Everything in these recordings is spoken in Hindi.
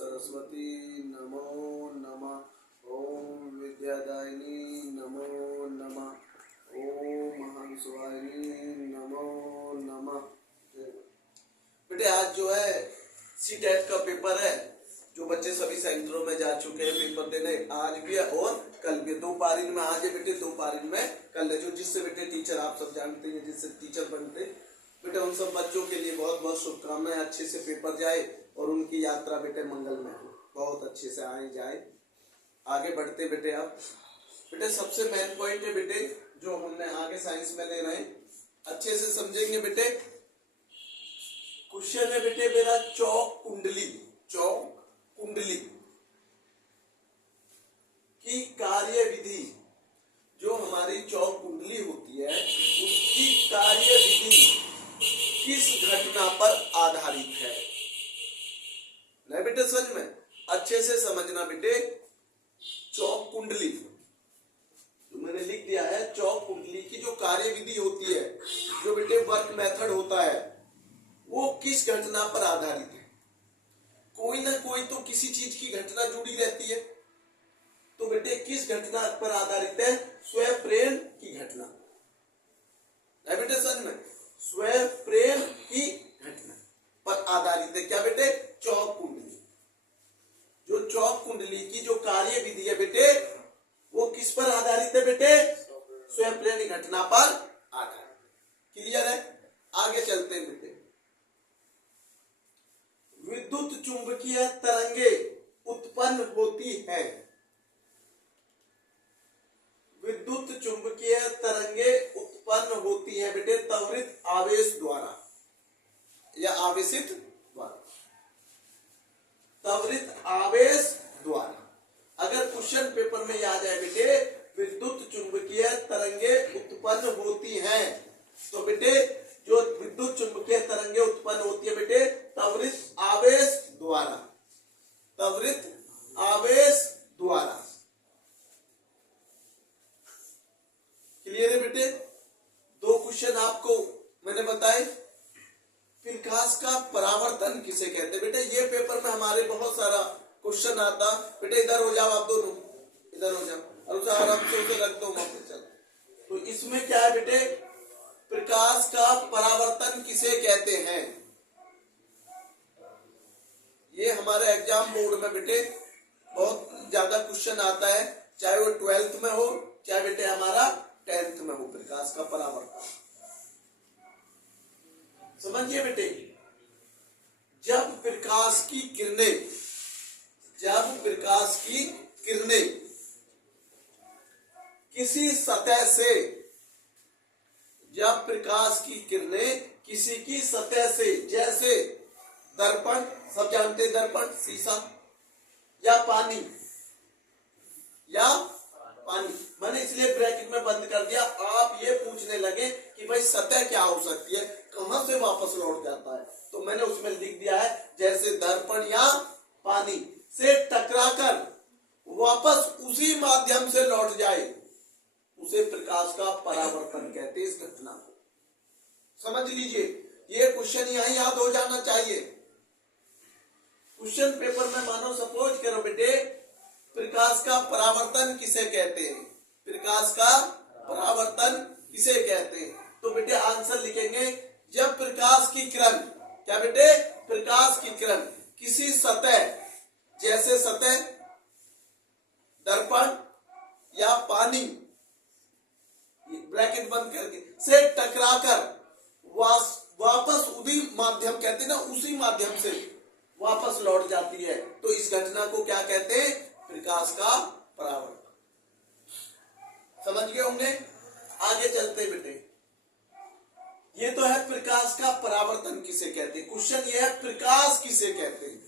सरस्वती नमो नमः। ओम विद्यादायिनी नमो नमः। ओम हंसवाहिनी नमो नमः। बेटे आज जो है सीटेट का पेपर है, जो बच्चे सभी सेंटरों में जा चुके हैं पेपर देने, आज भी है और कल भी। 2 पारी में आज है बेटे, 2 पारी में कल है। जो जिससे बेटे टीचर आप सब जानते हैं, जिससे टीचर बनते बेटे, उन सब बच्चों के लिए बहुत बहुत शुभकामनाएं। अच्छे से पेपर जाए और उनकी यात्रा बेटे मंगलमय हो, बहुत अच्छे से आए जाए। आगे बढ़ते बेटे। अब बेटे सबसे मेन पॉइंट है बेटे, जो हमने आगे साइंस में ले रहे हैं, अच्छे से समझेंगे बेटे। क्वेश्चन है बेटे मेरा चौक कुंडली की कार्य विधि। जो हमारी चौक कुंडली होती है उसकी कार्य विधि किस घटना पर आधारित है? नहीं बेटे समझ में अच्छे से समझना बेटे। चौक कुंडली जो मैंने लिख दिया है, चौक कुंडली की जो कार्य विधि होती है, जो बेटे वर्क मेथड होता है, वो किस घटना पर आधारित है? कोई ना कोई तो किसी चीज की घटना जुड़ी रहती है। तो बेटे किस घटना पर आधारित है? स्वयं प्रेम की घटना। नहीं बेटे समझ में, स्वयं प्रेम की घटना पर आधारित है क्या बेटे? चौक कुंडली। जो चौक कुंडली की जो कार्य विधि है बेटे, वो किस पर आधारित है बेटे? स्वयं प्रेम की घटना पर आधारित। क्लियर है? आगे चलते हैं बेटे। विद्युत चुंबकीय तरंगे उत्पन्न होती है। विद्युत चुंबकीय तरंगे उत्पन्न होती है बेटे त्वरित आवेश द्वारा या आवेशित द्वारा। त्वरित आवेश द्वारा। अगर क्वेश्चन पेपर में याद है बेटे, विद्युत चुंबकीय तरंगे उत्पन्न होती हैं, तो बेटे जो विद्युत चुंबकीय तरंगे उत्पन्न होती है बेटे त्वरित आवेश द्वारा। त्वरित आवेश द्वारा। क्लियर है बेटे? 2 क्वेश्चन आपको मैंने बताए। प्रकाश का परावर्तन किसे कहते हैं? बेटे ये पेपर में हमारे बहुत सारा क्वेश्चन आता। बेटे इधर हो जाओ, आप दोनों इधर हो जाओ और उसे आराम से उसे रख दो वहां पे। चल, तो इसमें क्या है बेटे? प्रकाश का परावर्तन किसे कहते हैं? ये हमारे एग्जाम बोर्ड में बेटे बहुत ज्यादा क्वेश्चन आता है, चाहे वो 12th में हो चाहे बेटे हमारा 10th में हो। प्रकाश का परावर्तन समझिए बेटे। जब प्रकाश की किरणें किसी सतह से, जब प्रकाश की किरणें किसी की सतह से, जैसे दर्पण, सब जानते हैं दर्पण, शीशा, या पानी मैंने इसलिए ब्रैकेट में बंद कर दिया। आप ये पूछने लगे कि भाई सतह क्या हो सकती है, कहां से वापस लौट जाता है, तो मैंने उसमें लिख दिया है जैसे दर्पण या पानी से टकराकर वापस उसी माध्यम से लौट जाए, उसे प्रकाश का परावर्तन कहते हैं। इस घटना को समझ लीजिए। ये क्वेश्चन यहां याद हो जाना चाहिए। क्वेश्चन पेपर में मानो सपोज करो बेटे, प्रकाश का परावर्तन किसे कहते हैं? प्रकाश का परावर्तन किसे कहते हैं? तो बेटे आंसर लिखेंगे, जब प्रकाश की किरण, क्या बेटे? प्रकाश की किरण किसी सतह, जैसे सतह, दर्पण या पानी, ब्रैकेट बंद करके, से टकराकर वापस उसी माध्यम, कहते हैं ना, उसी माध्यम से वापस लौट जाती है, तो इस घटना को क्या कहते हैं? प्रकाश का परावर्तन। समझ गए होंगे? आगे चलते बेटे। ये तो है प्रकाश का परावर्तन किसे कहते हैं। क्वेश्चन ये है प्रकाश किसे कहते हैं।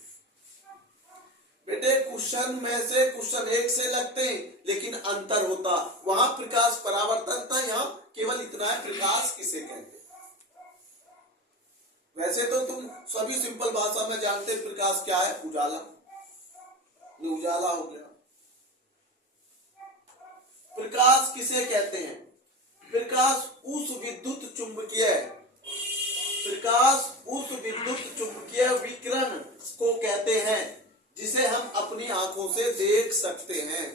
बेटे क्वेश्चन में से क्वेश्चन 1 से लगते हैं, लेकिन अंतर होता, वहां प्रकाश परावर्तन था, यहां केवल इतना है प्रकाश किसे कहते हैं। वैसे तो तुम सभी सिंपल भाषा में जानते हैं प्रकाश क्या है, उजाला। उजाला हो गया। प्रकाश किसे कहते हैं? प्रकाश उस विद्युत चुंबकीय विकिरण को कहते हैं जिसे हम अपनी आंखों से देख सकते हैं,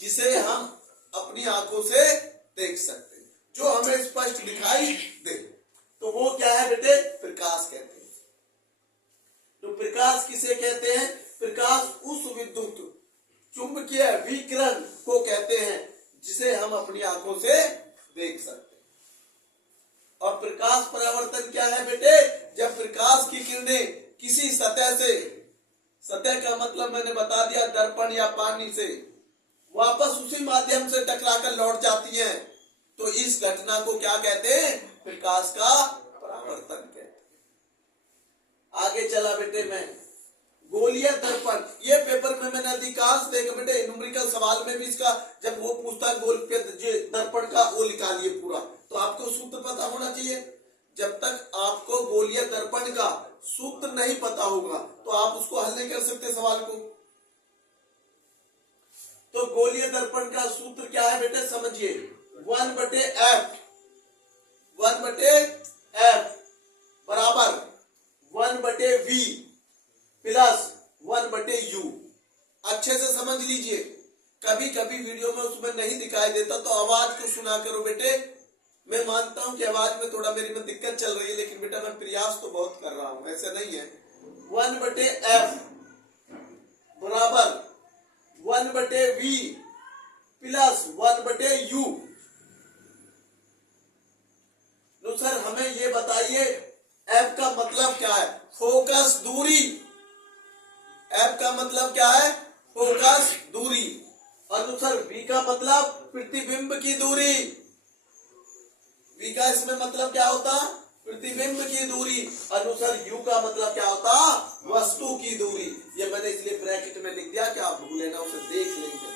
जिसे हम अपनी आंखों से देख सकते हैं, जो हमें स्पष्ट दिखाई दे, तो वो क्या है बेटे? प्रकाश कहते हैं। तो प्रकाश किसे कहते हैं? प्रकाश उस विद्युत चुंबकीय विकिरण को कहते हैं जिसे हम अपनी आंखों से देख सकते हैं। और प्रकाश परावर्तन क्या है बेटे? जब प्रकाश की किरणें किसी सतह से, सतह का मतलब मैंने बता दिया दर्पण या पानी से, वापस उसी माध्यम से टकराकर लौट जाती हैं, तो इस घटना को क्या कहते हैं? प्रकाश का परावर्तन कहते हैं। आगे चला बेटे मैं, गोलीय दर्पण, ये पेपर में मैंने अधिकांश देखा बेटे, न्यूमेरिकल सवाल में भी इसका जब वो पूछता है गोलीय दर्पण का, वो निकालिए पूरा, तो आपको सूत्र पता होना चाहिए। जब तक आपको गोलीय दर्पण का सूत्र नहीं पता होगा तो आप उसको हल नहीं कर सकते सवाल को। तो गोलीय दर्पण का सूत्र क्या है बेटे? समझिए, 1/F, 1/F बराबर 1/V प्लस 1/U। अच्छे से समझ लीजिए, कभी कभी वीडियो में उसमें नहीं दिखाई देता तो आवाज को सुना करो बेटे। मैं मानता हूं कि आवाज में थोड़ा मेरी में दिक्कत चल रही है, लेकिन बेटा मैं प्रयास तो बहुत कर रहा हूं, ऐसे नहीं है। 1/F बराबर 1/V प्लस 1/U। तो सर हमें ये बताइए F का मतलब क्या है? फोकस दूरी। F का मतलब क्या है? फोकस दूरी। और सर V का मतलब प्रतिबिंब की दूरी। V का इसमें मतलब क्या होता? प्रतिबिंब की दूरी। अनुसार U का मतलब क्या होता? वस्तु की दूरी। ये मैंने इसलिए ब्रैकेट में लिख दिया कि आप भूले ना, उसे देख लेंगे।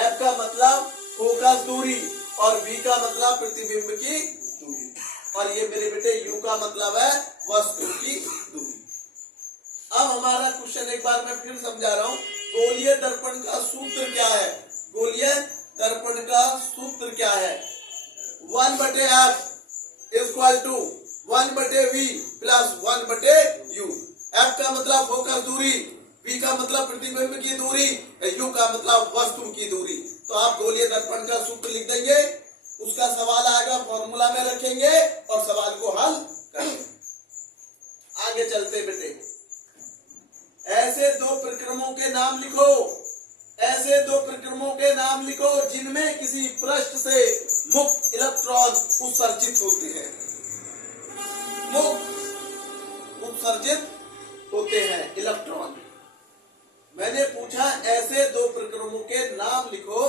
F का मतलब फोकस दूरी और V का मतलब प्रतिबिंब की दूरी, और ये मेरे बेटे U का मतलब है वस्तु की दूरी। अब हमारा क्वेश्चन एक बार मैं फिर समझा रहा हूं, गोलीय दर्पण का सूत्र क्या है? गोलीय दर्पण का सूत्र क्या है? 1/F equal to 1/V plus 1/U। F का मतलब फोकस दूरी, V का मतलब प्रतिबिंब की दूरी, U का मतलब वस्तु की दूरी। तो आप गोलीय दर्पण का सूत्र लिख देंगे, उसका सवाल आएगा, फॉर्मूला में रखेंगे और सवाल को हल करेंगे। आगे चलते बेटे, ऐसे दो प्रक्रमों के नाम लिखो, ऐसे दो प्रक्रमों के नाम लिखो जिनमें किसी पृष्ठ से मुक्त इलेक्ट्रॉन उत्सर्जित होते हैं। मुक्त उत्सर्जित होते हैं इलेक्ट्रॉन। मैंने पूछा ऐसे दो प्रक्रमों के नाम लिखो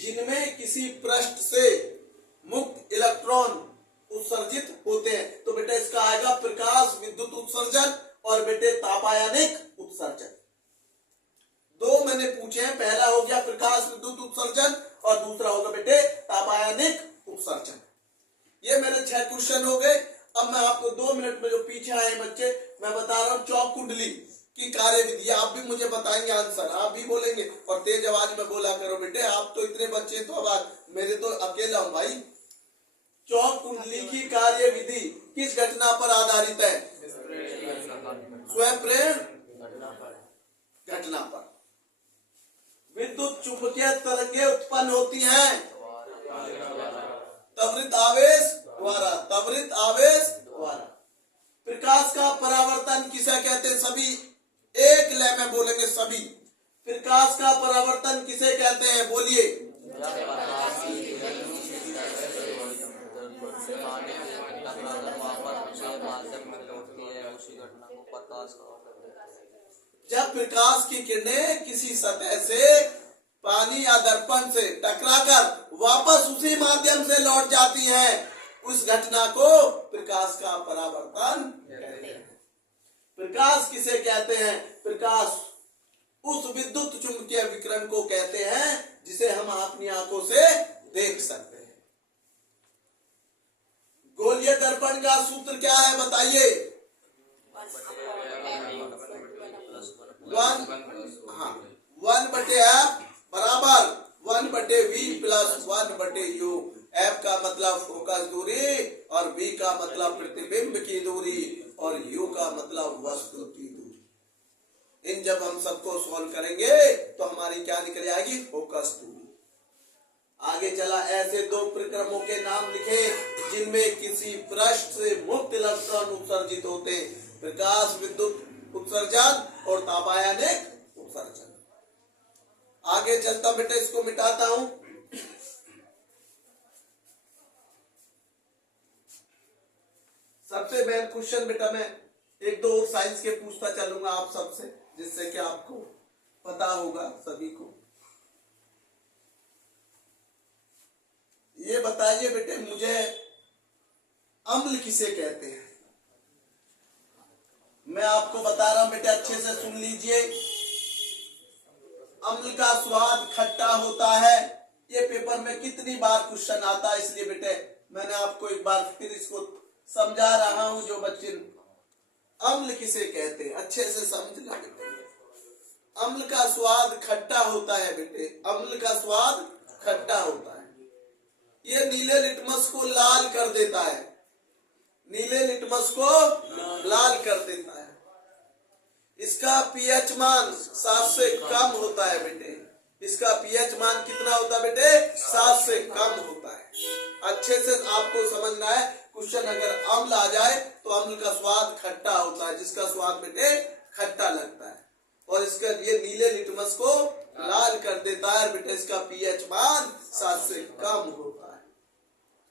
जिनमें किसी पृष्ठ से मुक्त इलेक्ट्रॉन उत्सर्जित होते हैं। तो बेटा इसका आएगा प्रकाश विद्युत उत्सर्जन और बेटे तापायनिक उत्सर्जन। दो मैंने पूछे हैं, पहला हो गया प्रकाश विद्युत उत्सर्जन और दूसरा होगा बेटे तापायनिक उत्सर्जन। ये मेरे 6 क्वेश्चन हो गए। अब मैं आपको 2 मिनट में, जो पीछे आए बच्चे, मैं बता रहा हूं चौक कुंडली की कार्य विधि। आप भी मुझे बताएंगे आंसर, आप भी बोलेंगे और तेज आवाज में बोला करो बेटे। आप तो इतने बच्चे तो आवाज, मेरे तो अकेला हूं भाई। चौक कुंडली की कार्य विधि किस घटना पर आधारित है? स्वयंप्रेरण घटना पर। विद्युत चुंबकीय तरंगें उत्पन्न होती हैं त्वरित आवेश द्वारा, त्वरित आवेश द्वारा। प्रकाश का परावर्तन किसे कहते हैं? सभी एक लय में बोलेंगे सभी। प्रकाश का परावर्तन किसे कहते हैं? बोलिए। जब प्रकाश की किरणें किसी सतह से, पानी या दर्पण से टकराकर वापस उसी माध्यम से लौट जाती हैं, उस घटना को प्रकाश का परावर्तन कहते हैं। प्रकाश किसे कहते हैं? प्रकाश उस विद्युत चुंबकीय विकिरण को कहते हैं जिसे हम अपनी आंखों से देख सकते हैं। गोलीय दर्पण का सूत्र क्या है बताइए? 1/F बराबर 1/V प्लस 1/U। F का मतलब फोकस दूरी और V का मतलब प्रतिबिंब की दूरी और U का मतलब वस्तु की दूरी। इन जब हम सबको सॉल्व करेंगे तो हमारी क्या निकल आएगी, फोकस दूरी। आगे चला, ऐसे दो प्रक्रमों के नाम लिखे जिनमें किसी पृष्ठ से मुक्त इलेक्ट्रॉन उत्सर्जित होते, प्रकाश विद्युत उत्सर्जन और तापायनिक उत्सर्जन। आगे चलता बेटा, इसको मिटाता हूं। सबसे मेन क्वेश्चन बेटा मैं एक दो और साइंस के पूछता चलूंगा आप सबसे, जिससे कि आपको पता होगा सभी को। ये बताइए बेटे मुझे, अम्ल किसे कहते हैं? मैं आपको बता रहा हूं बेटे, अच्छे से सुन लीजिए। अम्ल का स्वाद खट्टा होता है। ये पेपर में कितनी बार क्वेश्चन आता है, इसलिए बेटे मैंने आपको एक बार फिर इसको समझा रहा हूं। जो बच्चे अम्ल किसे कहते हैं अच्छे से समझना बेटे। अम्ल का स्वाद खट्टा होता है बेटे, अम्ल का स्वाद खट्टा होता है। ये नीले लिटमस को लाल कर देता है, नीले लिटमस को लाल कर देता है। इसका पीएच मान 7 से कम होता है बेटे। इसका पीएच मान कितना होता है बेटे? 7 से कम होता है। अच्छे से आपको समझना है। क्वेश्चन अगर अम्ल आ जाए तो अम्ल का स्वाद खट्टा होता है, जिसका स्वाद बेटे खट्टा लगता है। और इसका ये नीले लिटमस को लाल कर देता है बेटे। इसका पीएच मान 7 से कम होता है।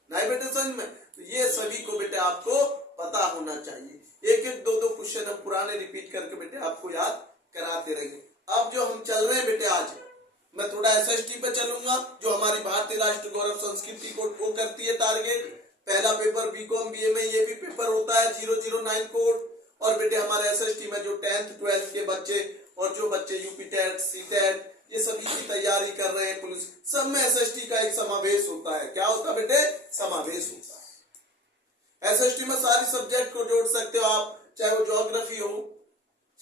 नहीं बेटे समझ में? तो ये सभी को बेटे आपको पता होना चाहिए। एक एक दो दो क्वेश्चन हम पुराने रिपीट करके बेटे आपको याद कराते रहेंगे। अब जो हम चल रहे हैं बेटे, आज मैं थोड़ा एसएसटी पे चलूंगा, जो हमारी भारतीय राष्ट्र गौरव संस्कृति को करती है टारगेट। पहला पेपर बीकॉम बीए में ये भी पेपर होता है 009 कोड। और बेटे हमारे एसएसटी में जो 10th 12th के बच्चे और जो बच्चे यूपी टेट सीटेट ये सभी की तैयारी कर रहे हैं, पुलिस, सब में एसएसटी का एक समावेश होता है। क्या होता है बेटे? समावेश होता है। एसएसटी में सारी सब्जेक्ट को जोड़ सकते हो आप, चाहे वो ज्योग्राफी हो,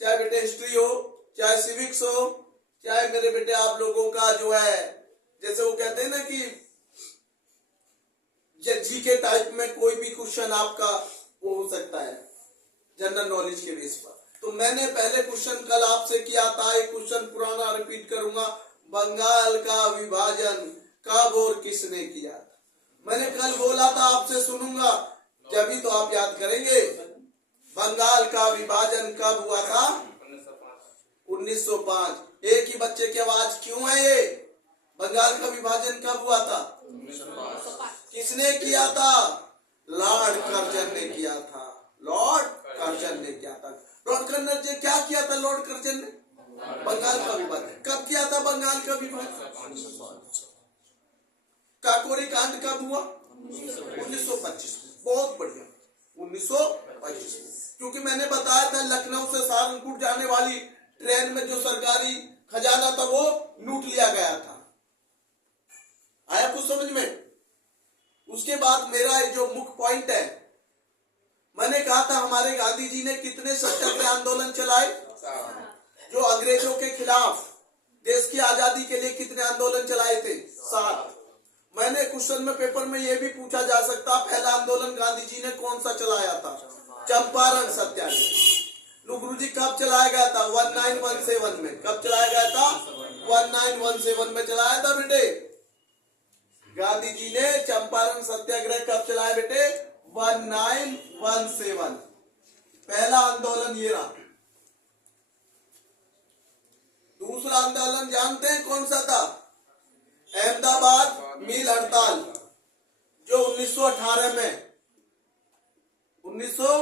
चाहे बेटे हिस्ट्री हो, चाहे सिविक्स हो, चाहे मेरे बेटे आप लोगों का जो है, जैसे वो कहते हैं ना कि जीके टाइप में कोई भी क्वेश्चन आपका वो हो सकता है जनरल नॉलेज के बेस पर। तो मैंने पहले क्वेश्चन कल आपसे किया था, एक क्वेश्चन पुराना रिपीट करूंगा। बंगाल का विभाजन कब और किसने किया था? मैंने कल बोला था आपसे सुनूंगा, जब तो आप याद करेंगे। बंगाल का विभाजन कब हुआ था? 1905। एक ही बच्चे की आवाज क्यों है ये? बंगाल का विभाजन कब हुआ था? 1905। किसने किया था? लॉर्ड कर्जन ने किया था। लॉर्ड कर्जन ने किया था। लॉर्ड कर्जन ने क्या किया था? लॉर्ड कर्जन ने बंगाल का विभाजन कब किया था? बंगाल का विभाजन। काकोरी कांड कब हुआ? 1925। बहुत बढ़िया, 1925। क्योंकि मैंने बताया था लखनऊ से सहारनपुर जाने वाली ट्रेन में जो सरकारी खजाना था वो लूट लिया गया था। आया कुछ समझ में? उसके बाद मेरा जो मुख्य पॉइंट है, मैंने कहा था हमारे गांधी जी ने कितने सत्याग्रह आंदोलन चलाए? जो अंग्रेजों के खिलाफ देश की आजादी के लिए कितने आंदोलन चलाए थे? 7। मैंने क्वेश्चन में पेपर में यह भी पूछा जा सकता, पहला आंदोलन गांधी जी ने कौन सा चलाया था? चंपारण सत्याग्रह। लुगरू जी कब चलाया गया था? 1917 में। कब चलाया गया था? 1917 में चलाया था बेटे। गांधी जी ने चंपारण सत्याग्रह कब चलाया बेटे? 1917। पहला आंदोलन ये रहा। दूसरा आंदोलन जानते हैं कौन सा था? अहमदाबाद मिल हड़ताल, जो 1918 में 1900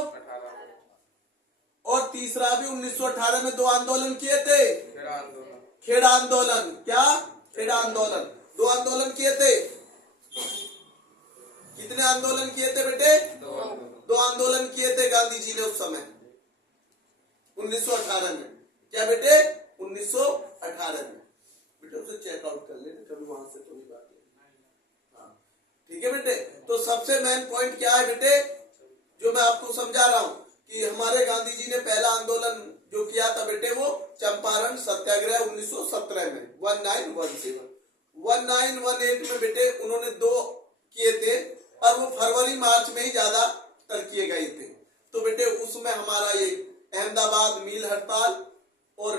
और तीसरा भी 1918 में 2 आंदोलन किए थे। खेड़ा आंदोलन। क्या? खेड़ा आंदोलन। 2 आंदोलन किए थे। कितने आंदोलन किए थे बेटे? 2 आंदोलन किए थे गांधी जी ने उस समय 1918 में। क्या बेटे? 1918 में। बेटे उसे चेकआउट कर ले, कभी वहां से तो नहीं बात है। हाँ ठीक है बेटे। तो सबसे मेन पॉइंट क्या है बेटे, जो मैं आपको समझा रहा हूं कि हमारे गांधी जी ने पहला आंदोलन जो किया था बेटे वो चंपारण सत्याग्रह 1917 में 1917। 1918 में बेटे उन्होंने 2 किए थे और वो फरवरी मार्च में ही ज्यादा तर किए गए थे। तो बेटे उसमें हमारा ये अहमदाबाद मिल हड़ताल और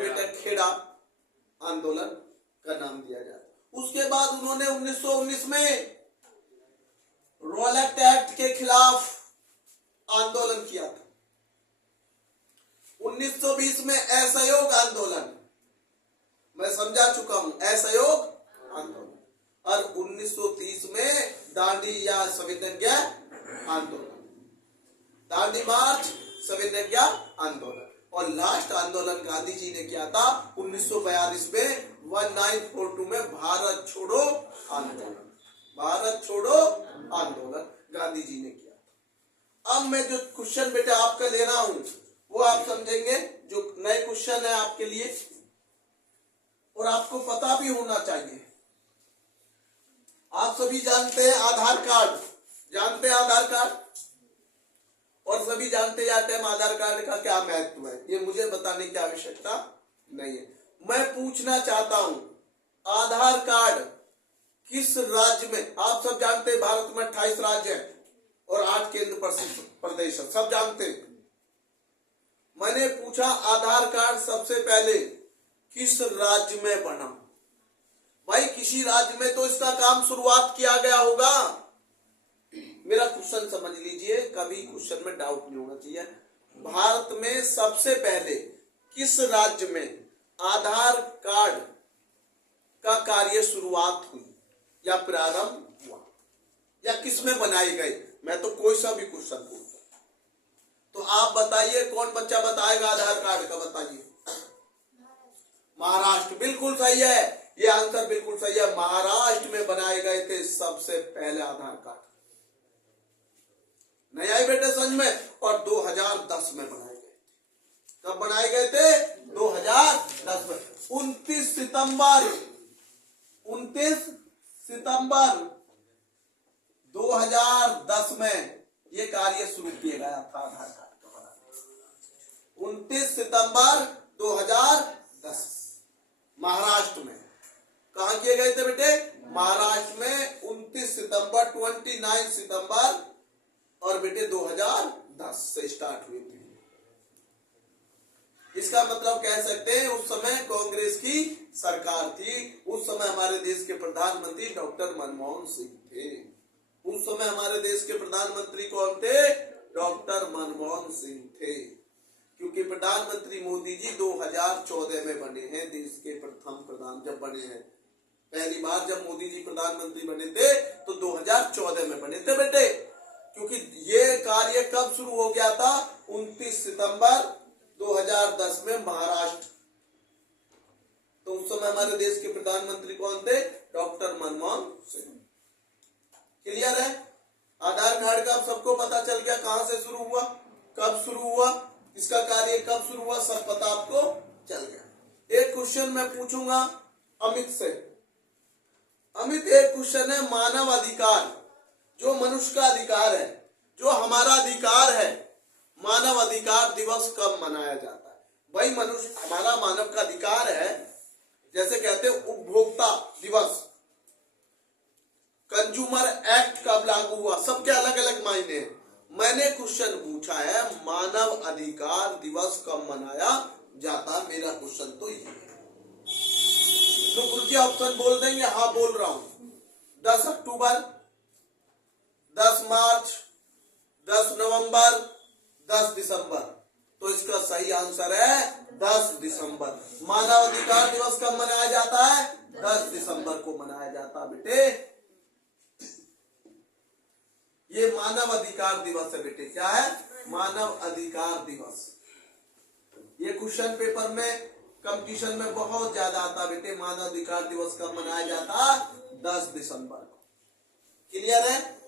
उन्होंने 1919 में रॉलेट एक्ट के खिलाफ आंदोलन किया था। 1920 में असहयोग आंदोलन, मैं समझा चुका हूं, असहयोग आंदोलन। और 1930 में दांडी या सविनय आंदोलन, दांडी मार्च, सविनय आंदोलन। और लास्ट आंदोलन गांधी जी ने किया था 1942 में 1942 में भारत छोड़ो आंदोलन, भारत छोड़ो आंदोलन गांधी जी ने किया था। अब मैं जो क्वेश्चन बेटा आपका ले रहा हूं वो आप समझेंगे, जो नए क्वेश्चन है आपके लिए, और आपको पता भी होना चाहिए। आप सभी जानते हैं आधार कार्ड, जानते हैं आधार कार्ड, और सभी जानते हैं टाइम आधार कार्ड का क्या महत्व है, ये मुझे बताने की आवश्यकता नहीं है। मैं पूछना चाहता हूं आधार कार्ड किस राज्य में, आप सब जानते हैं भारत में 28 राज्य है और 8 केंद्र प्रदेश है, सब जानते हैं। मैंने पूछा आधार कार्ड सबसे पहले किस राज्य में बना। भाई किसी राज्य में तो इसका काम शुरुआत किया गया होगा। मेरा क्वेश्चन समझ लीजिए, कभी क्वेश्चन में डाउट नहीं होना चाहिए। भारत में सबसे पहले किस राज्य में आधार कार्ड का कार्य शुरुआत हुई या प्रारंभ हुआ, या किस में बनाए गए? मैं तो कोई सा भी क्वेश्चन पूछूं तो आप बताइए, कौन बच्चा बताएगा आधार कार्ड का? बताइए। महाराष्ट्र, बिल्कुल सही है, ये आंसर बिल्कुल सही है। महाराष्ट्र में बनाए गए थे सबसे पहले आधार कार्ड। नहीं आई बेटे समझ में? और 2010 में बनाए गए थे। कब बनाए गए थे? 2010 में। 29 सितंबर 2010 में ये कार्य शुरू किया गया था आधार कार्ड का बनाना। 29 सितंबर 2010 महाराष्ट्र में। कहां किए गए थे बेटे? महाराष्ट्र में 29 सितंबर 29 सितंबर और बेटे 2010 से स्टार्ट हुई थी। इसका मतलब कह सकते हैं उस समय कांग्रेस की सरकार थी। उस समय हमारे देश के प्रधानमंत्री डॉक्टर मनमोहन सिंह थे। उस समय हमारे देश के प्रधानमंत्री कौन थे? डॉक्टर मनमोहन सिंह थे। क्योंकि प्रधानमंत्री मोदी जी 2014 में बने हैं, देश के प्रथम प्रधान जब बने हैं। पहली बार जब मोदी जी प्रधानमंत्री बने थे तो 2014 में बने थे बेटे। क्योंकि ये कार्य कब शुरू हो गया था? 29 सितंबर 2010 में महाराष्ट्र। तो उस समय हमारे देश के प्रधानमंत्री कौन थे? डॉक्टर मनमोहन सिंह। क्लियर है? आधार कार्ड का सबको पता चल गया कहां से शुरू हुआ, कब शुरू हुआ, इसका कार्य कब शुरू हुआ, सब पता आपको चल गया। एक क्वेश्चन मैं पूछूंगा अमित से। अमित, एक क्वेश्चन है मानव अधिकार, जो मनुष्य का अधिकार है, जो हमारा अधिकार है, मानव अधिकार दिवस कब मनाया जाता है? भाई मनुष्य, हमारा मानव का अधिकार है, जैसे कहते हैं उपभोक्ता दिवस, कंज्यूमर एक्ट कब लागू हुआ, सबके अलग अलग मायने हैं। मैंने क्वेश्चन पूछा है मानव अधिकार दिवस कब मनाया जाता? मेरा क्वेश्चन तो ये है। तो गुरुजी ऑप्शन बोल देंगे? हाँ बोल रहा हूं। 10 अक्टूबर, 10 मार्च, 10 नवंबर, 10 दिसंबर। तो इसका सही आंसर है 10 दिसंबर। मानव अधिकार दिवस कब मनाया जाता है? 10 दिसंबर को मनाया जाता बेटे। ये मानव अधिकार दिवस है बेटे। क्या है? मानव अधिकार दिवस। ये क्वेश्चन पेपर में, कंपटीशन में बहुत ज्यादा आता बेटे। मानव अधिकार दिवस कब मनाया जाता? 10 दिसंबर को। क्लियर है?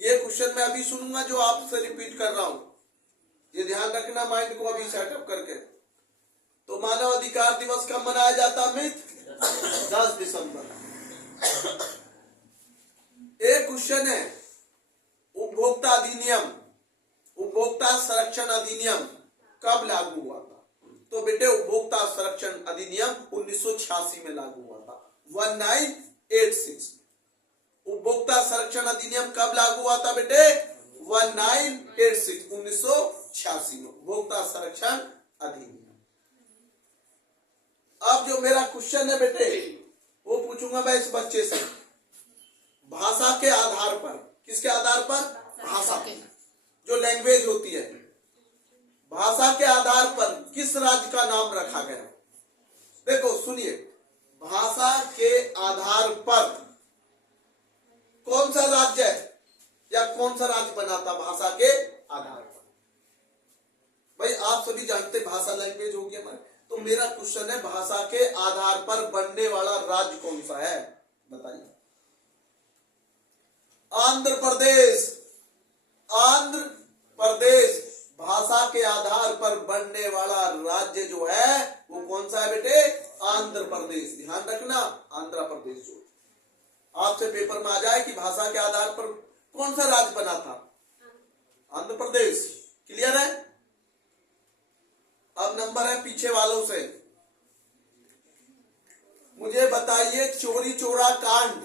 ये क्वेश्चन मैं अभी सुनूंगा जो आपसे रिपीट कर रहा हूं, ये ध्यान रखना माइंड को अभी सेटअप करके। तो मानव अधिकार दिवस कब मनाया जाता अमित? 10 दिसंबर। एक क्वेश्चन है उपभोक्ता अधिनियम, उपभोक्ता संरक्षण अधिनियम कब लागू हुआ था? तो बेटे उपभोक्ता संरक्षण अधिनियम 1986 में लागू हुआ था, 1986। उपभोक्ता संरक्षण अधिनियम कब लागू हुआ था बेटे? 1986 में उपभोक्ता संरक्षण अधिनियम। अब जो मेरा क्वेश्चन है बेटे वो पूछूंगा मैं इस बच्चे से। भाषा के आधार पर, किसके आधार पर? भाषा के, जो लैंग्वेज होती है, भाषा के आधार पर किस राज्य का नाम रखा गया? देखो सुनिए, भाषा के आधार पर कौन सा राज्य है या कौन सा राज्य बना था भाषा के आधार पर? भाई आप सभी जानते भाषा लैंग्वेज होगी हमारे, तो मेरा क्वेश्चन है भाषा के आधार पर बनने वाला राज्य कौन सा है, बताइए। आंध्र प्रदेश, आंध्र प्रदेश भाषा के आधार पर बनने वाला राज्य जो है वो कौन सा है बेटे? आंध्र प्रदेश। ध्यान रखना, आंध्र प्रदेश। जो आपसे पेपर में आ जाए कि भाषा के आधार पर कौन सा राज्य बना था? आंध्र प्रदेश। क्लियर है? अब नंबर है पीछे वालों से, मुझे बताइए चोरी चोरा कांड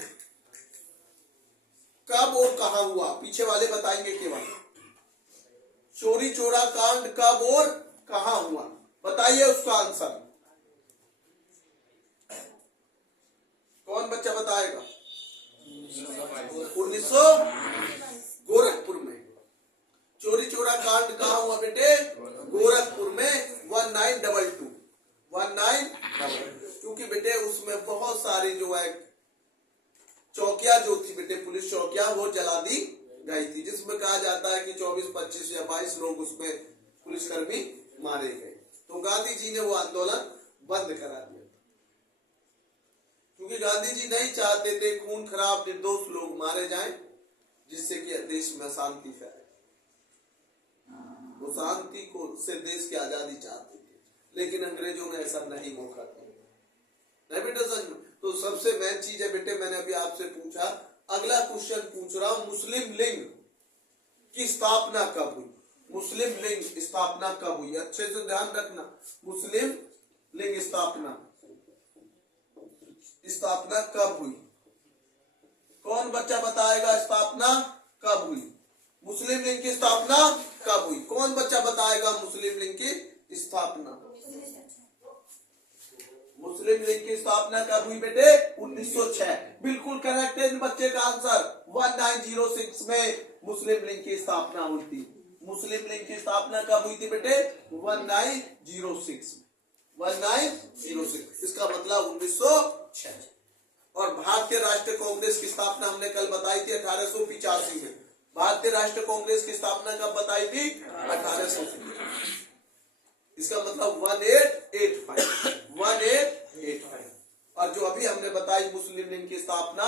कब और कहां हुआ? पीछे वाले बताएंगे केवल। चोरी चोरा कांड कब और कहां हुआ, बताइए उसका आंसर। कौन बच्चा बताएगा? 1900 गोरखपुर में। चोरी चोरा कांड कहां हुआ बेटे? गोरखपुर में 1922। क्योंकि बेटे उसमें बहुत सारी जो है चौकियां जो थी बेटे, पुलिस चौकियां, वो जला दी गई थी, जिसमें कहा जाता है कि 24, 25 या 22 लोग उसमें पुलिसकर्मी मारे गए। तो गांधी जी ने वो आंदोलन बंद करा दिया, क्योंकि गांधी जी नहीं चाहते थे खून खराब निर्दोष लोग मारे जाएं, जिससे कि देश में शांति फैले। वो शांति को से देश की आजादी चाहते थे, लेकिन अंग्रेजों ने ऐसा नहीं मौका दिया। नहीं बेटा सच में? तो सबसे मेन चीज है बेटे, मैंने अभी आपसे पूछा, अगला क्वेश्चन पूछ रहा हूं, मुस्लिम लीग की स्थापना कब हुई? मुस्लिम लीग स्थापना कब हुई? अच्छे से ध्यान रखना, मुस्लिम लीग स्थापना कब हुई? कौन बच्चा बताएगा स्थापना कब हुई? मुस्लिम लीग की स्थापना कब हुई? कौन बच्चा बताएगा मुस्लिम लीग की स्थापना? मुस्लिम लीग की स्थापना कब हुई बेटे? 1906। बिल्कुल करेक्ट है इन बच्चे का आंसर। 1906 में मुस्लिम लीग की स्थापना हुई थी। मुस्लिम लीग की स्थापना कब हुई थी बेटे? 1906। 1906 इसका मतलब 1906। और भारतीय राष्ट्रीय कांग्रेस की स्थापना हमने कल बताई थी 1885 में। भारतीय राष्ट्रीय कांग्रेस की स्थापना कब बताई थी? 1885। इसका मतलब 1885। और जो अभी हमने बताई मुस्लिम लीग की स्थापना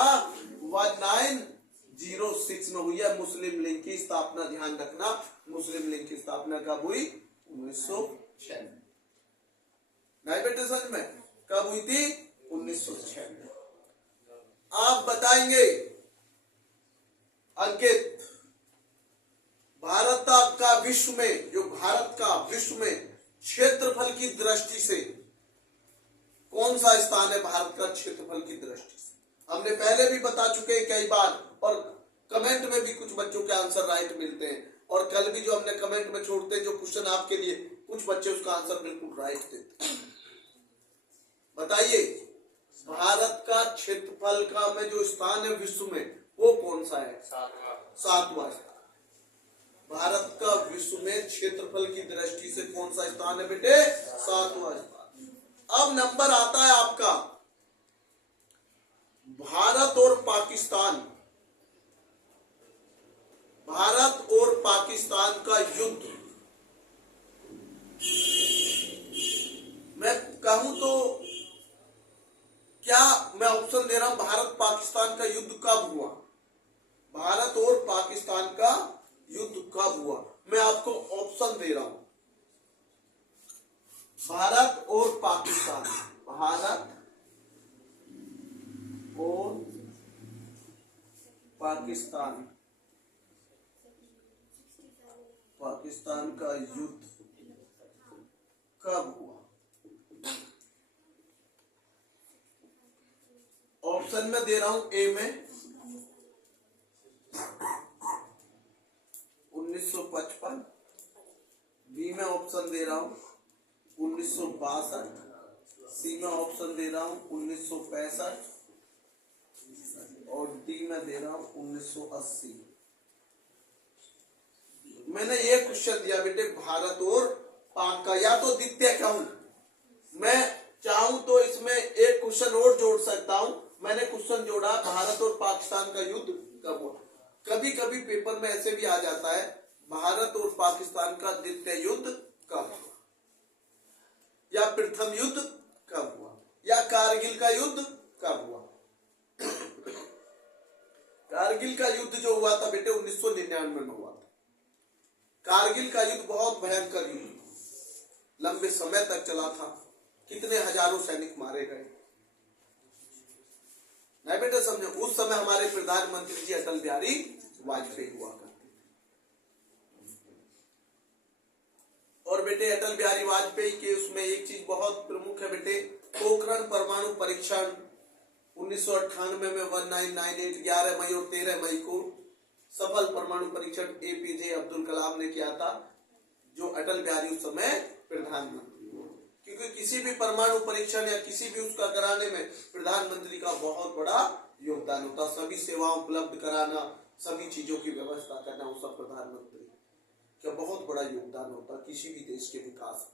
1906 में हुई है। मुस्लिम लीग की स्थापना ध्यान रखना, मुस्लिम लीग की स्थापना कब हुई? 1906 में। नहीं बेटे सच में? कब हुई थी? 1906 में। आप बताएंगे अंकित, भारत का विश्व में, जो भारत का विश्व में क्षेत्रफल की दृष्टि से कौन सा स्थान है? भारत का क्षेत्रफल की दृष्टि से हमने पहले भी बता चुके हैं कई बार, और कमेंट में भी कुछ बच्चों के आंसर राइट मिलते हैं, और कल भी जो हमने कमेंट में छोड़ते हैं जो क्वेश्चन आपके लिए, कुछ बच्चे उसका आंसर बिल्कुल राइट देते हैं। बताइए भारत का क्षेत्रफल का में जो स्थान है विश्व में, वो कौन सा है? 7वां स्थान। भारत का विश्व में क्षेत्रफल की दृष्टि से कौन सा स्थान है बेटे? 7वां स्थान। अब नंबर आता है आपका भारत और पाकिस्तान। भारत और पाकिस्तान का युद्ध, मैं कहूं तो क्या मैं ऑप्शन दे रहा हूं, भारत पाकिस्तान का युद्ध कब हुआ? भारत और पाकिस्तान का युद्ध कब हुआ? मैं आपको ऑप्शन दे रहा हूं, भारत और पाकिस्तान, भारत और पाकिस्तान, पाकिस्तान का युद्ध कब हुआ? ऑप्शन में दे रहा हूं, ए में 1955, बी में ऑप्शन दे रहा हूं 1962, सी में ऑप्शन दे रहा हूं 1965, और डी में दे रहा हूं 1980। मैंने ये क्वेश्चन दिया बेटे भारत और पाक का, या तो द्वितीय कहूं, मैं चाहूं तो इसमें एक क्वेश्चन और जोड़ सकता हूं। मैंने क्वेश्चन जोड़ा भारत और पाकिस्तान का युद्ध कब हुआ। कभी कभी पेपर में ऐसे भी आ जाता है भारत और पाकिस्तान का द्वितीय युद्ध कब हुआ, या प्रथम युद्ध कब हुआ, या कारगिल का युद्ध कब हुआ। कारगिल का युद्ध जो हुआ था बेटे 1999 में हुआ था। कारगिल का युद्ध बहुत भयंकर युद्ध, लंबे समय तक चला था, कितने हजारों सैनिक मारे गए। नहीं बेटे समझे, उस समय हमारे प्रधानमंत्री जी अटल बिहारी वाजपेयी हुआ करते थे। और बेटे अटल बिहारी वाजपेयी के उसमें एक चीज बहुत प्रमुख है बेटे, पोखरण परमाणु परीक्षण 1998 में 1998 11 मई और 13 मई को सफल परमाणु परीक्षण एपीजे अब्दुल कलाम ने किया था, जो अटल बिहारी उस समय प्रधानमंत्री हुए। क्योंकि किसी भी परमाणु परीक्षण या किसी भी उसका कराने में प्रधानमंत्री का बहुत बड़ा योगदान होता, सभी सेवाओं उपलब्ध कराना, सभी चीजों की व्यवस्था करना, वो सब प्रधानमंत्री का बहुत बड़ा योगदान होता किसी भी देश के विकास।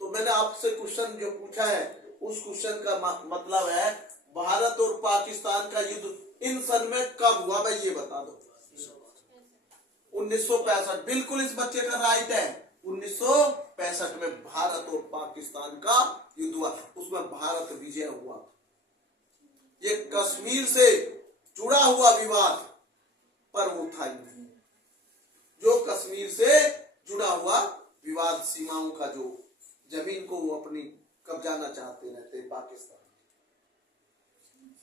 तो मैंने आपसे क्वेश्चन जो पूछा है उस क्वेश्चन का मतलब है भारत और पाकिस्तान का युद्ध इन सन में कब हुआ, भाई ये बता दो। 1965, बिल्कुल इस बच्चे का राइट है। 1965 में भारत और पाकिस्तान का युद्ध हुआ, उसमें भारत विजय हुआ। ये कश्मीर से जुड़ा हुआ विवाद पर वो था नहीं, जो कश्मीर से जुड़ा हुआ विवाद, सीमाओं का, जो जमीन को वो अपनी कब्जाना चाहते रहते पाकिस्तान,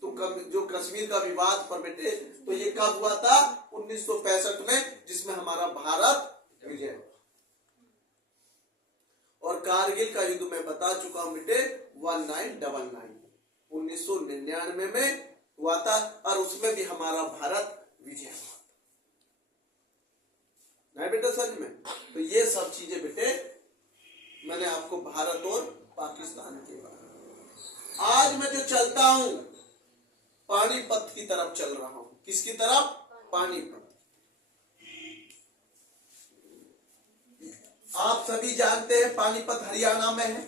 तो जो कश्मीर का विवाद पर बेटे, तो ये कब हुआ था 1965 में, जिसमें हमारा भारत विजय हुआ। और कारगिल का युद्ध मैं बता चुका हूं बेटे 1999 में हुआ था, और उसमें भी हमारा भारत विजय हुआ था। नहीं बेटे समझ में। तो ये सब चीजें बेटे मैंने आपको भारत और पाकिस्तान के बारे में। आज मैं जो चलता हूं पानीपत की तरफ चल रहा हूं। किसकी तरफ? पानीपत। आप सभी जानते हैं पानीपत हरियाणा में है।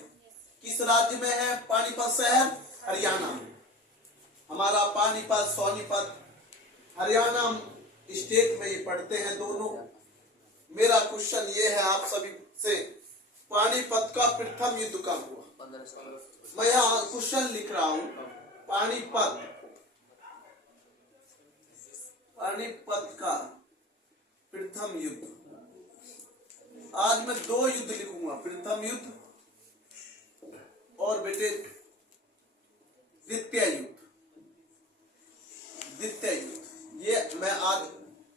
किस राज्य में है पानीपत शहर? हरियाणा में। हमारा पानीपत, सोनीपत हरियाणा स्टेट में ये पढ़ते हैं दोनों। मेरा क्वेश्चन ये है आप सभी से, पानीपत का प्रथम युद्ध कब हुआ? मैं यहाँ क्वेश्चन लिख रहा हूं, पानीपत का प्रथम युद्ध। आज मैं दो युद्ध लिखूंगा, प्रथम युद्ध और बेटे द्वितीय युद्ध। ये मैं आज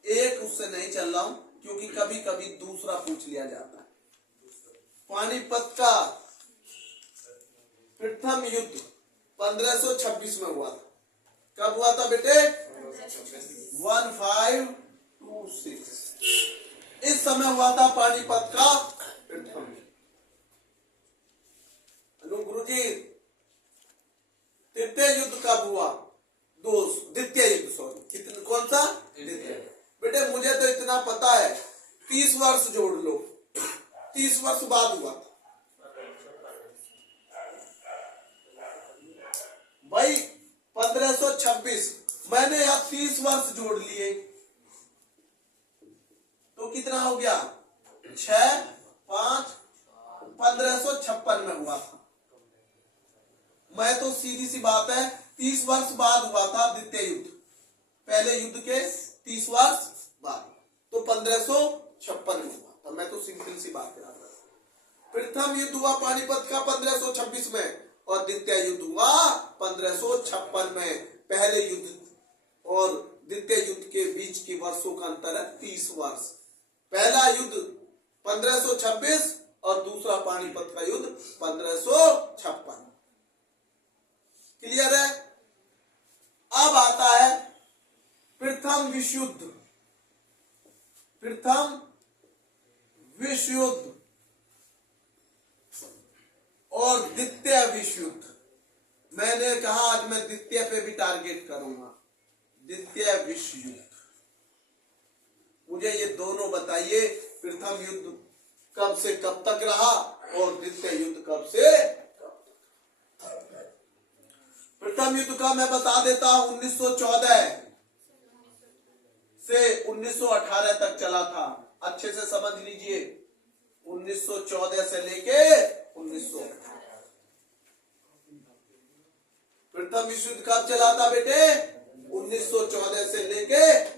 एक उससे नहीं चल रहा हूं, क्योंकि कभी कभी दूसरा पूछ लिया जाता है। पानीपत का प्रथम युद्ध 1526 में हुआ था। कब हुआ था बेटे? 1526। इस समय हुआ था पानीपत का प्रथम युद्ध। गुरुजी तृतीय युद्ध कब हुआ? द्वितीय युद्ध, सॉरी, कौन सा? द्वितीय। बेटे मुझे तो इतना पता है, 30 वर्ष जोड़ लो, 30 वर्ष बाद हुआ था भाई। 1526 मैंने यहाँ 30 वर्ष जोड़ लिए, तो कितना हो गया? 6, 5, 1556 में हुआ था। मैं तो सीधी सी बात है, 30 वर्ष बाद हुआ था द्वितीय युद्ध, पहले युद्ध के 30 वर्ष बाद, तो 1556 में हुआ था। मैं तो सिंपल सी बात याद रहा। प्रथम युद्ध हुआ पानीपत का 1526 में, और द्वितीय युद्ध हुआ 1556 में। पहले युद्ध और द्वितीय युद्ध के बीच के वर्षों का अंतर है 30 वर्ष। पहला युद्ध 1526 और दूसरा पानीपत का युद्ध 1556। क्लियर है? अब आता है प्रथम विश्व युद्ध। प्रथम विश्व युद्ध और द्वितीय विश्व युद्ध। मैंने कहा आज मैं द्वितीय पे भी टारगेट करूंगा, द्वितीय विश्व युद्ध। मुझे ये दोनों बताइए, प्रथम युद्ध कब से कब तक रहा और द्वितीय युद्ध कब से कब तक। प्रथम युद्ध का मैं बता देता हूं, 1914 से 1918 तक चला था। अच्छे से समझ लीजिए, 1914 से लेके 1918। प्रथम विश्व युद्ध कब चला था बेटे? 1914 से लेके।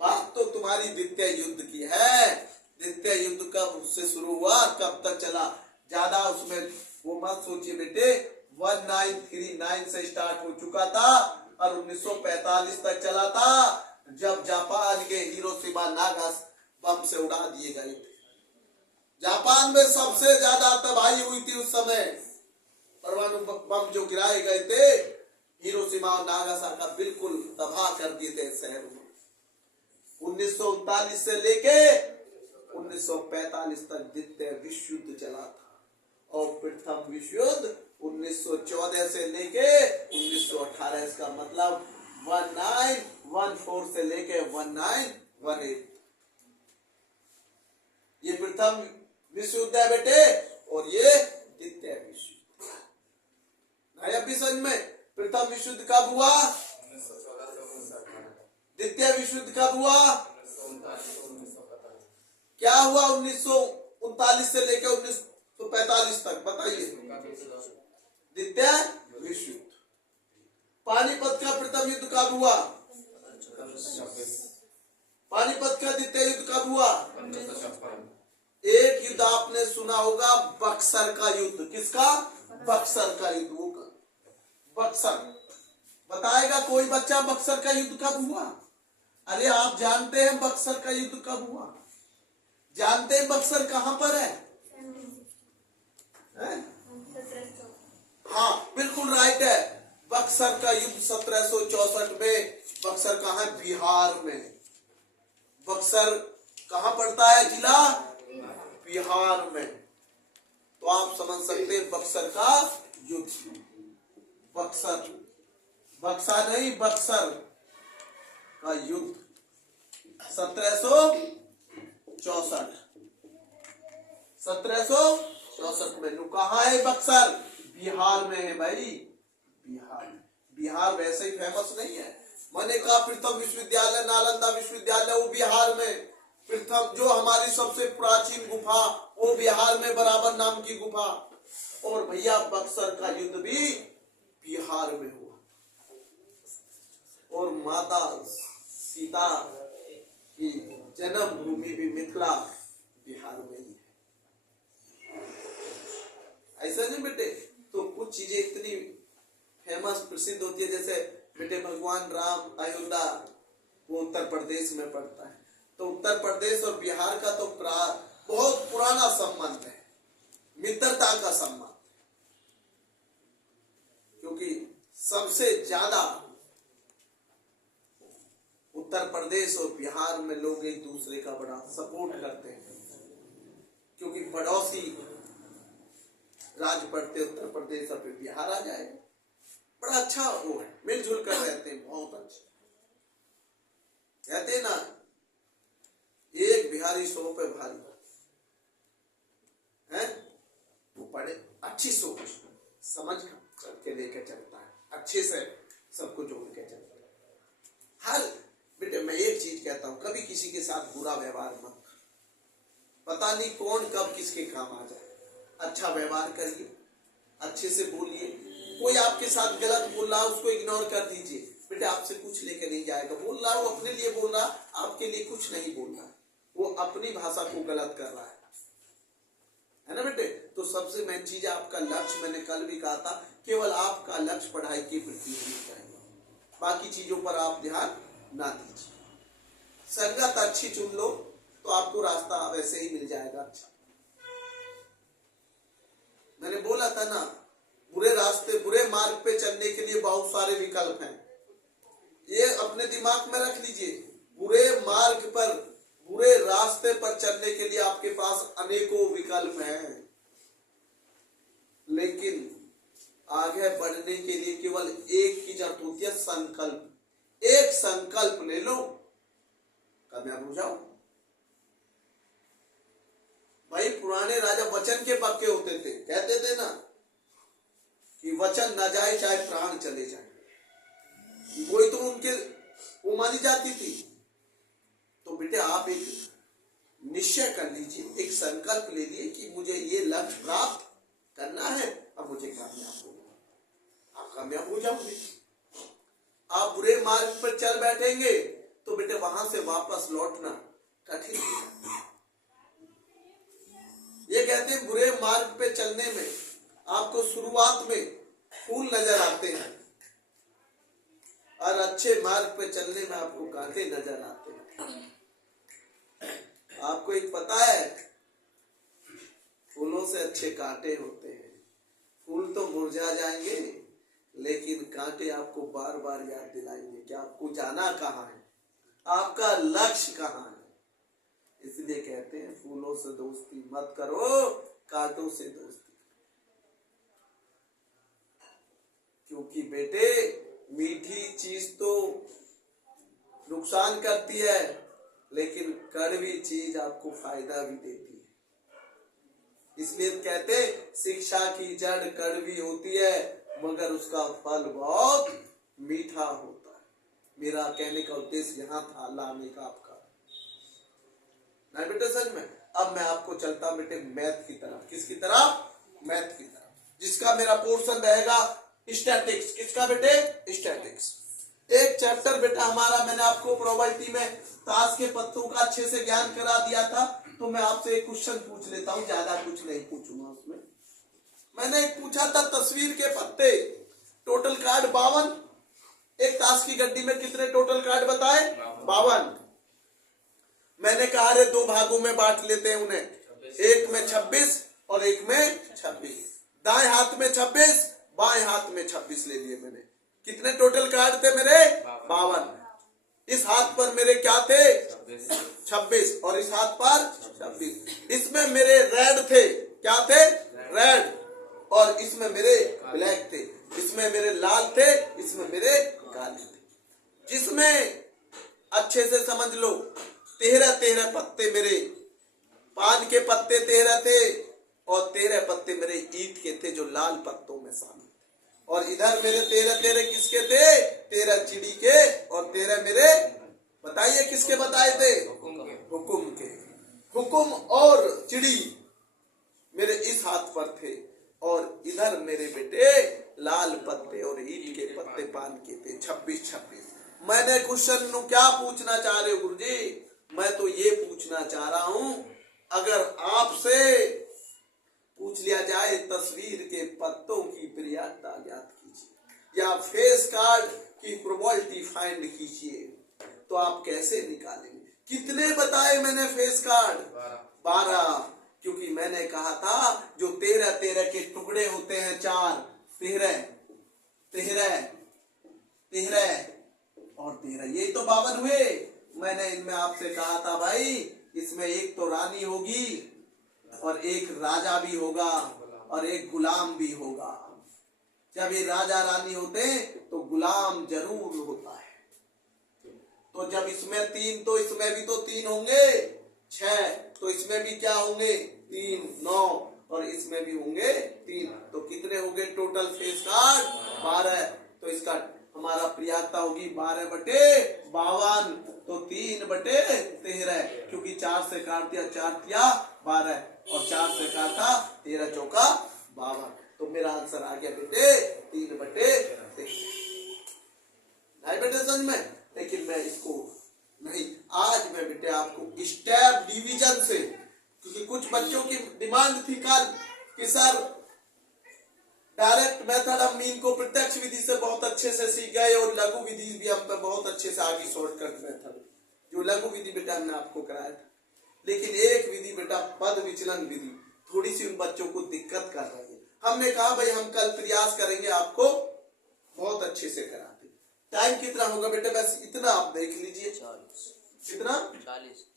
बात तो तुम्हारी द्वितीय युद्ध की है। द्वितीय युद्ध कब से शुरू हुआ, कब तक चला, ज्यादा उसमें वो मत सोचिए बेटे। 1939 से स्टार्ट हो चुका था और 1945 तक चला था, जब जापान के हिरोशिमा नागासाकी बम से उड़ा दिए गए थे। जापान में सबसे ज्यादा तबाही हुई थी उस समय। परमाणु बम जो गिराए गए थे, हिरोशिमा और नागासाकी बिल्कुल तबाह कर दिए थे शहर में। 1939 से लेके 1945 तक द्वितीय विश्व युद्ध चला था और प्रथम विश्व युद्ध 1914 से लेके 1918। इसका मतलब 1914 से लेके 1918 ये प्रथम विश्व युद्ध है बेटे, और ये द्वितीय विश्व युद्ध। नहीं अभी समझ में? प्रथम विश्व युद्ध कब हुआ? द्वितीय विश्व युद्ध कब हुआ? क्या हुआ 1939 से लेकर 1945 तक? बताइए। द्वितीय विश्व युद्ध। पानीपत का प्रथम युद्ध कब हुआ? पानीपत का द्वितीय युद्ध कब हुआ? एक युद्ध आपने सुना होगा, बक्सर का युद्ध। किसका? बक्सर का युद्ध। वो बक्सर बताएगा कोई बच्चा, बक्सर का युद्ध कब हुआ? अरे आप जानते हैं बक्सर का युद्ध कब हुआ? जानते हैं बक्सर कहां पर है? हाँ बिल्कुल राइट है। बक्सर का युद्ध 1764 में। बक्सर कहां है? बिहार में। बक्सर कहां पड़ता है? जिला बिहार में। तो आप समझ सकते हैं बक्सर का युद्ध। बक्सर, बक्सा नहीं, बक्सर का युद्ध 1764 में। कहा है बक्सर? बिहार में है भाई। बिहार। बिहार वैसे ही फेमस नहीं है। मैंने कहा प्रथम विश्वविद्यालय नालंदा विश्वविद्यालय वो बिहार में। प्रथम जो हमारी सबसे प्राचीन गुफा वो बिहार में, बराबर नाम की गुफा। और भैया बक्सर का युद्ध भी बिहार में हुआ। और माता सीता की जन्म भूमि भी मिथिला बिहार में ही है। ऐसा नहीं बेटे? तो कुछ चीजें इतनी फेमस प्रसिद्ध होती है, जैसे बेटे भगवान राम अयोध्या, वो उत्तर प्रदेश में पड़ता है। तो उत्तर प्रदेश और बिहार का तो बहुत पुराना संबंध है, मित्रता का संबंध। क्योंकि सबसे ज्यादा उत्तर प्रदेश और बिहार में लोग एक दूसरे का बड़ा सपोर्ट करते हैं। क्योंकि पड़ोसी राज पड़ते उत्तर प्रदेश और फिर बिहार आ जाए, बड़ा अच्छा वो है, मिलजुल कर रहते हैं, बहुत अच्छे। कहते ना, एक बिहारी 100 पे भारी है। वो बड़े अच्छी सोच समझ के लेकर चलता है, अच्छे से सबको जोड़ के चलता है। हर बेटे मैं एक चीज कहता हूं, कभी किसी के साथ बुरा व्यवहार मत कर। पता नहीं कौन कब किसके काम आ जाए। अच्छा व्यवहार करिए, अच्छे से बोलिए। कोई आपके साथ गलत बोल रहा है उसको इग्नोर कर दीजिए। बेटे आपसे कुछ लेके नहीं जाएगा। बोल रहा है वो अपने लिए बोल रहा, आपके लिए कुछ नहीं बोल रहा, वो अपनी भाषा को गलत कर रहा है ना बेटे? तो सबसे मेन चीज आपका लक्ष्य, मैंने कल भी कहा था, केवल आपका लक्ष्य पढ़ाई के प्रति होना चाहिए। बाकी चीजों पर आप ध्यान ना दीजिए। संगत अच्छी चुन लो तो आपको रास्ता वैसे ही मिल जाएगा। अच्छा मैंने बोला था ना, बुरे रास्ते, बुरे मार्ग पे चलने के लिए बहुत सारे विकल्प हैं। ये अपने दिमाग में रख लीजिए। बुरे मार्ग पर, बुरे रास्ते पर चलने के लिए आपके पास अनेकों विकल्प हैं, लेकिन आगे बढ़ने के लिए केवल एक की जरूरत होती है, संकल्प। एक संकल्प ले लो, कामयाब हो जाओ। भाई पुराने राजा वचन के पक्के होते थे, कहते थे ना कि वचन न जाए चाहे प्राण चले जाए, वही तो उनके वो मानी जाती थी। तो बेटे आप एक निश्चय कर लीजिए, एक संकल्प ले लिए कि मुझे ये लक्ष्य प्राप्त करना है, अब मुझे कामयाब होना। आप कामयाब हो जाओगे। आप बुरे मार्ग पर चल बैठेंगे तो बेटे वहां से वापस लौटना कठिन है। ये कहते हैं बुरे मार्ग पे चलने में आपको शुरुआत में फूल नजर आते हैं और अच्छे मार्ग पे चलने में आपको कांटे नजर आते हैं। आपको एक पता है, फूलों से अच्छे कांटे होते हैं। फूल तो मुरझा जाएंगे लेकिन कांटे आपको बार बार याद दिलाएंगे कि आपको जाना कहाँ है, आपका लक्ष्य कहाँ है। इसलिए कहते हैं फूलों से दोस्ती मत करो, कांटों से दोस्ती। क्योंकि बेटे मीठी चीज तो नुकसान करती है लेकिन कड़वी चीज आपको फायदा भी देती है। इसलिए कहते शिक्षा की जड़ कड़वी होती है मगर उसका फल बहुत मीठा होता है। मेरा कहने का उद्देश्य यहाँ था लाने का आपका नहीं बेटे सच में। अब मैं आपको चलता बेटे मैथ की तरफ। किसकी तरफ? मैथ की तरफ, जिसका मेरा पोर्शन रहेगा स्टैटिक्स। किसका बेटे? स्टैटिक्स। एक चैप्टर बेटा हमारा मैंने आपको प्रोबेबिलिटी में ताश के पत्तों का अच्छे से ज्ञान करा दिया था। तो मैं आपसे एक क्वेश्चन पूछ लेता हूँ, ज्यादा कुछ नहीं पूछूंगा उसमें। मैंने एक पूछा था तस्वीर के पत्ते, टोटल कार्ड 52। एक ताश की गड्डी में कितने टोटल कार्ड बताए? 52। मैंने कहा रे दो भागों में बांट लेते हैं उन्हें, एक में 26 और एक में 26। दाएं हाथ में 26, बाएं हाथ में 26 ले लिए मैंने। कितने टोटल कार्ड थे मेरे? 52। इस हाथ पर मेरे क्या थे? 26 और इस हाथ पर 26। इसमें मेरे रेड थे, क्या थे? रेड। और इसमें मेरे ब्लैक थे, इसमें मेरे लाल थे, इसमें मेरे काले थे। जिसमें अच्छे से समझ लो 13 पत्ते मेरे पान के पत्ते 13 थे और 13 पत्ते मेरे ईंट के थे जो लाल पत्तों में शामिल थे। और इधर मेरे 13 किसके थे? 13 चिड़ी के और 13 मेरे, बताइए किसके बताए थे? हुकुम के। हुकुम और चिड़ी मेरे इस हाथ पर थे और इधर मेरे बेटे लाल पत्ते और ईंट के पत्ते पान के थे 26। मैंने क्वेश्चन क्या पूछना चाह रहे हो गुरुजी? मैं तो ये पूछना चाह रहा हूं, अगर आपसे पूछ लिया जाए तस्वीर के पत्तों की प्रियता ज्ञात कीजिए या फेस कार्ड की प्रोबेबिलिटी फाइंड कीजिए, तो आप कैसे निकालेंगे? कितने बताए मैंने फेस कार्ड? 12। क्योंकि मैंने कहा था जो 13 के टुकड़े होते हैं 4, 13 और 13, यही तो 52 हुए। मैंने इनमें आपसे कहा था भाई इसमें एक तो रानी होगी और एक राजा भी होगा और एक गुलाम भी होगा। जब ये राजा रानी होते तो गुलाम जरूर होता है। तो जब इसमें 3 तो इसमें भी तो 3 होंगे, 6 तो इसमें भी क्या होंगे? 3, 9 और इसमें भी होंगे 3। तो कितने होंगे टोटल फेस कार्ड? 12। तो इसका हमारा प्रियता होगी 12/52। तो 3/13, क्योंकि 4 से काट दिया, 4 दिया 12 और 4 से काटा 13 चौका 52। तो मेरा आंसर आ गया बेटे 3/13। नहीं बेटे समझ में? लेकिन मैं इसको नहीं, आज मैं बेटे आपको स्टेप डिवीजन से, क्योंकि कुछ बच्चों की डिमांड थी कल कि सर डायरेक्ट मेथड हम इनको प्रत्यक्ष विधि से बहुत अच्छे से सीख गए और लघु विधि भी हम पे बहुत अच्छे से आगे शॉर्टकट मेथड, जो लघु विधि बेटा हमने आपको कराया था। लेकिन एक विधि बेटा पद विचलन विधि थोड़ी सी उन बच्चों को दिक्कत कर रही है। हमने कहा भाई हम कल प्रयास करेंगे आपको बहुत अच्छे से कराते। टाइम कितना होगा बेटे? बस इतना आप देख लीजिए। 40। कितना?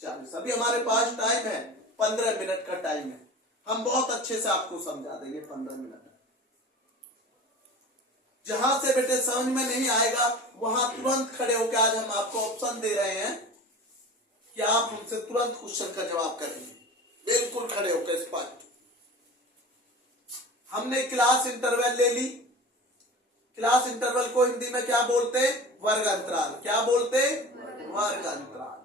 40। अभी हमारे पास टाइम है 15 मिनट का टाइम है। हम बहुत अच्छे से आपको समझा देंगे 15 मिनट। जहां से बेटे समझ में नहीं आएगा वहां तुरंत खड़े होकर आज हम आपको ऑप्शन दे रहे हैं कि आप उनसे तुरंत क्वेश्चन का जवाब करेंगे, बिल्कुल खड़े होकर इस पर। हमने क्लास इंटरवल ले ली। क्लास इंटरवल को हिंदी में क्या बोलते हैं? वर्ग अंतराल। क्या बोलते हैं? वर्ग अंतराल।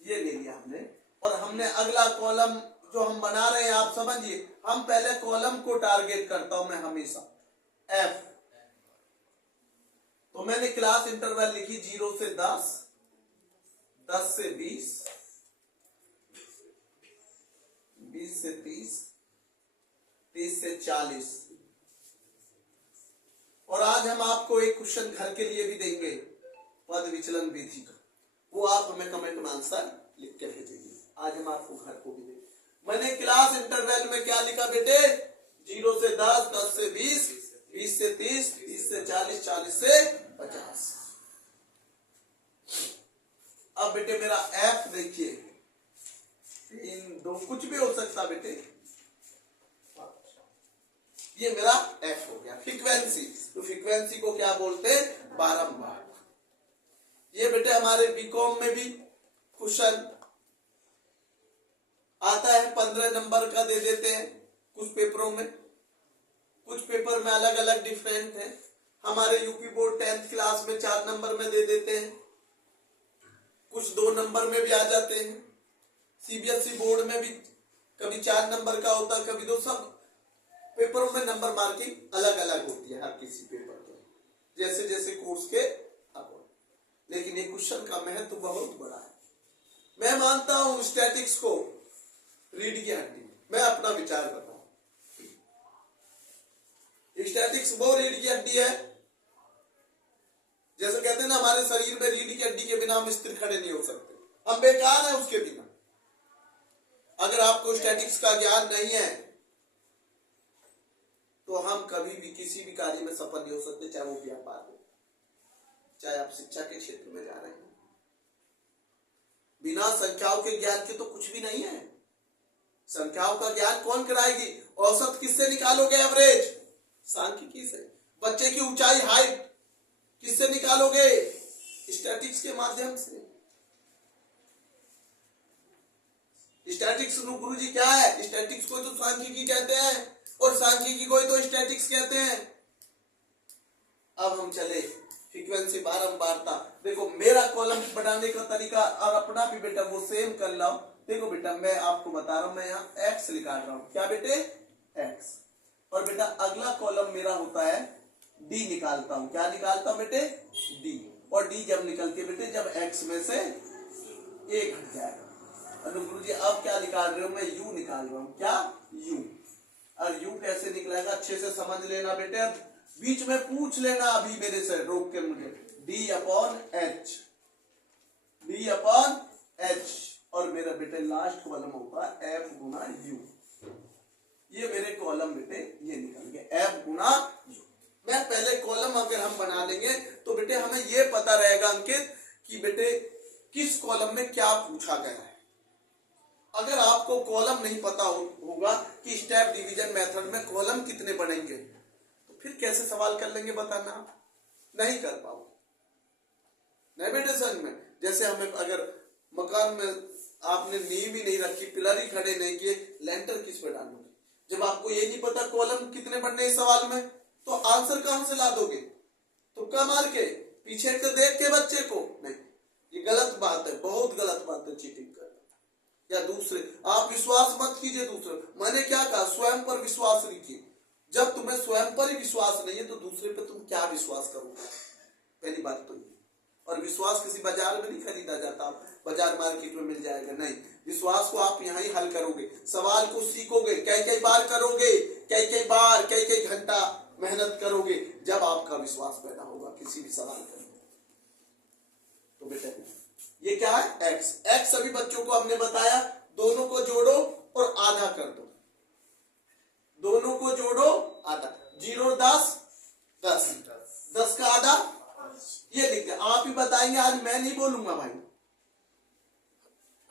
ये ले लिया हमने। और हमने अगला कॉलम जो हम बना रहे हैं आप समझिए, हम पहले कॉलम को टारगेट करता हूं मैं हमेशा, एफ। तो मैंने क्लास इंटरवल लिखी 0 से 10, 10 से 20, 20 से 30, 30 से 40। और आज हम आपको एक क्वेश्चन घर के लिए भी देंगे, पद विचलन विधि का। वो आप हमें कमेंट में आंसर लिख के भेजेंगे। आज हम आपको घर को भी देंगे। मैंने क्लास इंटरवल में क्या लिखा बेटे? 0 से 10, 10 से 20, 20 से 30, 30 से 40, 40 से 50। अब बेटे मेरा एफ देखिए, 3, 2 कुछ भी हो सकता बेटे। ये मेरा एफ हो गया। फ्रीक्वेंसी, तो फ्रीक्वेंसी को क्या बोलते हैं? बारंबार। ये बेटे हमारे बीकॉम में भी क्वेश्चन आता है, 15 नंबर का दे देते हैं कुछ पेपरों में, कुछ पेपर में अलग अलग डिफरेंट है। हमारे यूपी बोर्ड 10th क्लास में 4 नंबर में दे देते हैं, कुछ 2 नंबर में भी आ जाते हैं। सीबीएसई बोर्ड में भी कभी 4 नंबर का होता, कभी 2। सब पेपरों में नंबर मार्किंग अलग अलग होती है हर किसी पेपर में, जैसे जैसे कोर्स के अकॉर्डिंग। लेकिन ये क्वेश्चन का महत्व तो बहुत बड़ा है। मैं मानता हूं स्टैटिक्स को रीढ़ की हड्डी, मैं अपना विचार बताऊं, स्टैटिक्स वो रीढ़ की हड्डी है। जैसे कहते हैं ना हमारे शरीर में रीढ़ की हड्डी के बिना हम स्थिर खड़े नहीं हो सकते, हम बेकार हैं उसके बिना। अगर आपको स्टैटिक्स का ज्ञान नहीं है तो हम कभी भी किसी भी कार्य में सफल नहीं हो सकते, चाहे वो व्यापार हो, चाहे आप शिक्षा के क्षेत्र में जा रहे हैं। बिना संख्याओं के ज्ञान के तो कुछ भी नहीं है। संख्याओं का ज्ञान कौन कराएगी? औसत किससे निकालोगे? एवरेज सांख्यिकी से। बच्चे की ऊंचाई, हाइट किससे निकालोगे? स्टैटिक्स के माध्यम से। स्टैटिक्स गुरुजी क्या है? स्टैटिक्स को तो सांख्यिकी कहते हैं और सांख्यिकी को तो स्टैटिक्स कहते हैं। अब हम चले फ्रीक्वेंसी बारंबारता। देखो मेरा कॉलम बनाने का तरीका और अपना भी बेटा वो सेम कर लो। देखो बेटा मैं आपको बता रहा हूं, मैं यहाँ एक्स निकाल रहा हूं। क्या बेटे? एक्स। और बेटा अगला कॉलम मेरा होता है डी निकालता हूं। क्या निकालता हूं बेटे? डी। और डी जब निकलती है बेटे जब एक्स में से ए घट जाएगा। गुरु जी अब क्या निकाल रहे हो? मैं यू निकाल रहा हूं। क्या? यू। और यू कैसे निकलेगा अच्छे से समझ लेना बेटे, बीच में पूछ लेना अभी मेरे से रोक के मुझे। D upon H, D upon H. और मेरा बेटे लास्ट कॉलम होगा एफ गुना यू। ये मेरे कॉलम बेटे ये निकल गए, एफ गुना यू। मैं पहले कॉलम अगर हम बना लेंगे तो बेटे हमें ये पता रहेगा अंकित कि बेटे किस कॉलम में क्या पूछा गया है। अगर आपको कॉलम नहीं पता होगा कि स्टेप डिवीजन मेथड में कॉलम कितने बनेंगे तो फिर कैसे सवाल कर लेंगे? बताना नहीं कर पाओगे। नहीं बेटे समझ में। जैसे हमें अगर मकान में आपने नींव ही नहीं रखी, पिलर ही खड़े नहीं किए, लेंटर किस पे डालोगे? जब आपको ये नहीं पता कॉलम कितने बनने इस सवाल में तो आंसर कहां से ला दोगे? तुक्का मार के, पीछे से देख के बच्चे को? नहीं, ये गलत बात है, बहुत गलत बात है चीटिंग करना। या दूसरे आप विश्वास मत कीजिए दूसरे। मैंने क्या कहा? स्वयं पर विश्वास रखिए। जब तुम्हें स्वयं पर ही विश्वास नहीं है तो दूसरे पे तुम क्या विश्वास करोगे? पहली बात तो ये। और विश्वास किसी बाजार में नहीं खरीदा जाता, बाजार मार्केट में मिल जाएगा, नहीं। विश्वास को आप यहाँ ही हल करोगे, सवाल को सीखोगे, कई कई बार करोगे, कई बार, कई घंटा मेहनत करोगे, जब आपका विश्वास पैदा होगा किसी भी सवाल करने। तो बेटा ये क्या है? एक्स। एक्स सभी बच्चों को हमने बताया, दोनों को जोड़ो और आधा कर दो। दोनों को जोड़ो, आधा। 0 10 10, 10 का आधा ये लिख दे। आप ही बताएंगे, आज मैं नहीं बोलूंगा भाई।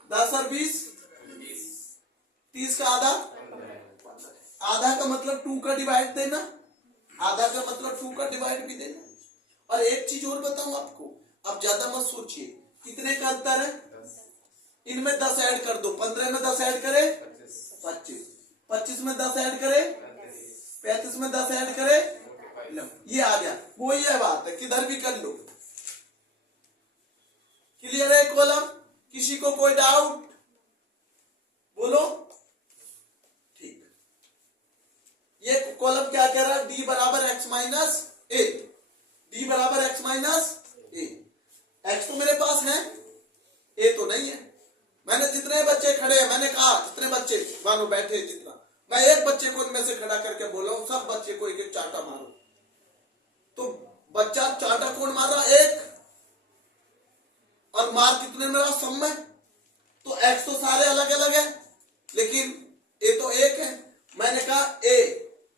10 और 20 30 का आधा, आधा का मतलब 2 का डिवाइड देना, आधा का मतलब 2 का डिवाइड भी देना। और एक चीज और बताऊं आपको, आप ज्यादा मत सोचिए, कितने का अंतर है, इनमें 10 ऐड कर दो, 15 में 10 ऐड करे 25, 25 में 10 ऐड करे 35 में 10 ऐड करे, लो ये आ गया। वो ये बात है, किधर भी कर लो। क्लियर है कॉलम? किसी को कोई डाउट बोलो। ठीक, ये कॉलम क्या कह रहा है, डी बराबर एक्स माइनस ए, डी बराबर एक्स माइनस ए। एक्स तो मेरे पास है, ए तो नहीं है। मैंने जितने बच्चे खड़े हैं, मैंने कहा जितने बच्चे मानो बैठे जितना, मैं एक बच्चे को इनमें से खड़ा करके बोला हूं, सब बच्चे को एक एक चांटा मारो। तो बच्चा चांटा कौन मार रहा, एक, और मार कितने मेरा सब में, तो एक्स तो सारे अलग अलग है, लेकिन ए तो एक है। मैंने कहा ए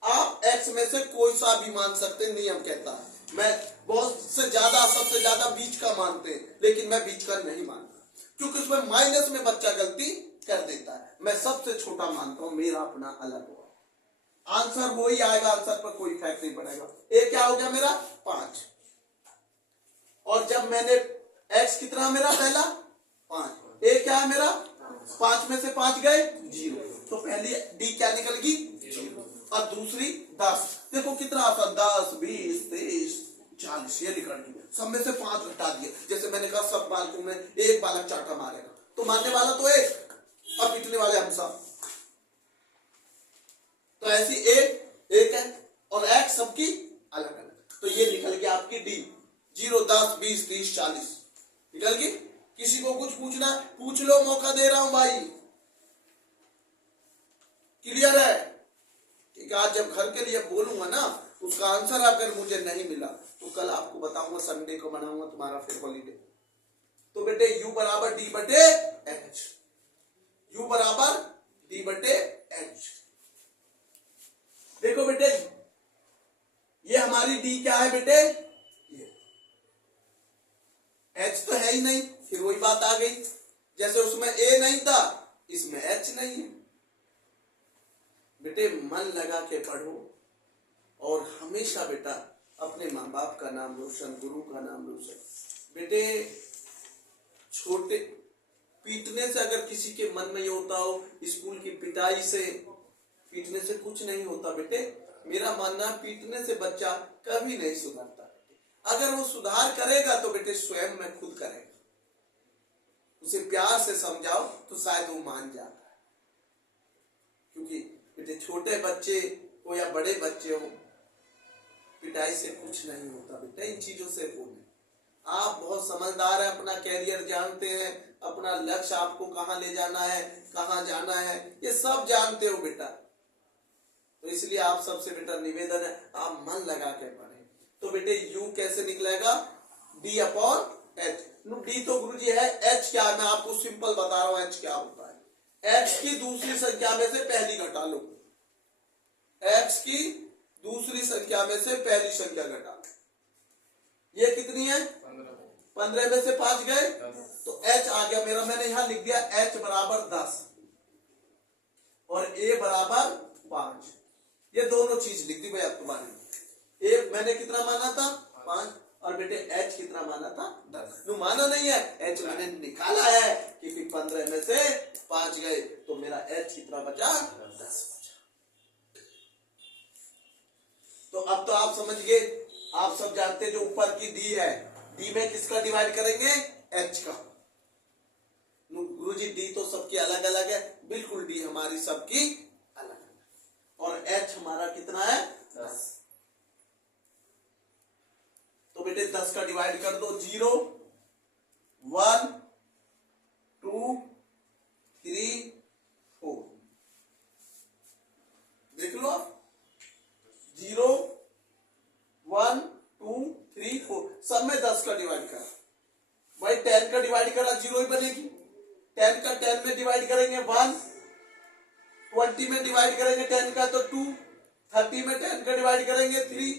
आप एक्स में से कोई सा भी मान सकते, नियम कहता है। मैं बहुत से ज्यादा, सबसे ज्यादा बीच का मानते हैं, लेकिन मैं बीच का नहीं मानता, क्योंकि उसमें माइनस में बच्चा गलती कर देता है। मैं सबसे छोटा मानता हूं, मेरा अपना अलग होगा, आंसर वही आएगा, आंसर पर कोई इफेक्ट नहीं पड़ेगा। ए क्या हो गया मेरा 5, और जब मैंने एक्स कितना मेरा पहला 5, ए क्या है मेरा 5 में से 5 गए 0, तो पहली डी क्या निकलेगी 0, और दूसरी 10। देखो कितना आसान, 10 20 30 40 ये निकल गई, सब में से 5 घटा दिए। जैसे मैंने कहा सब बालकों में एक बालक चाटा मारेगा, तो मारने वाला तो एक, अब पिटने वाले हम सब, तो ऐसी एक है, और एक्स सबकी अलग अलग। तो ये निकल गया आपकी डी, 0 10 20 30 40 निकल गई। किसी को कुछ पूछना पूछ लो, मौका दे रहा हूं भाई। क्लियर है? ठीक है, आज जब घर के लिए बोलूंगा ना, उसका आंसर अगर मुझे नहीं मिला तो कल आपको बताऊंगा, संडे को बनाऊंगा तुम्हारा फिर हॉलीडे। तो बेटे u बराबर डी बटे एच, u बराबर डी बटे एच। देखो बेटे ये हमारी डी क्या है बेटे, ये एच तो है ही नहीं, फिर वही बात आ गई, जैसे उसमें ए नहीं था इसमें एच नहीं है। बेटे मन लगा के पढ़ो, और हमेशा बेटा अपने माँ बाप का नाम रोशन, गुरु का नाम रोशन। बेटे छोटे पीटने से अगर किसी के मन में ये होता हो, स्कूल की पिटाई से, पीटने से कुछ नहीं होता बेटे। मेरा मानना पीटने से बच्चा कभी नहीं सुधरता। अगर वो सुधार करेगा तो बेटे स्वयं में खुद करेगा, उसे प्यार से समझाओ तो शायद वो मान जाता है। क्योंकि बेटे छोटे बच्चे हो या बड़े बच्चे हो, पिटाई से कुछ नहीं होता बेटा, इन चीजों से हो। आप बहुत समझदार हैं, अपना कैरियर जानते हैं, अपना लक्ष्य आपको कहां ले जाना है, कहां जाना है, ये सब जानते हो बेटा। तो इसलिए आप सबसे बेटा निवेदन है, आप मन लगा के पढ़ें। तो बेटे u कैसे निकलेगा, d अपॉन एच। डी तो गुरुजी है, एच क्या है मैं आपको सिंपल बता रहा हूं, एच क्या होता है। एक्स की दूसरी संख्या में से पहली घटा लो, एक्स की दूसरी संख्या में से पहली संख्या घटा लो। ये कितनी है 15 में से 5 गए, तो h आ गया मेरा, मैंने यहां लिख दिया h बराबर 10 और a बराबर 5। ये दोनों चीज लिख दी भाई अब तुम्हारी। a मैंने कितना माना था 5, और बेटे h कितना माना था 10। तो माना नहीं है, h मैंने निकाला है क्योंकि 15 में से 5 गए, तो मेरा h कितना बचा 10 बचा। तो अब तो आप समझ गए, आप सब जानते हैं जो ऊपर की डी है, डी में किसका डिवाइड करेंगे h का। गुरुजी डी तो सबकी अलग अलग है, बिल्कुल डी हमारी सबकी अलग अलग, और h हमारा कितना है 10। तो बेटे 10 का डिवाइड कर दो, 0 1 2 3 4, देख लो 0 1 2 3 4, सब में 10 का डिवाइड करा भाई। 10 का डिवाइड करा 0 ही बनेगी, 10 का 10 में डिवाइड करेंगे 1, 20 में डिवाइड करेंगे 10 का तो 2, 30 में 10 का डिवाइड करेंगे 3,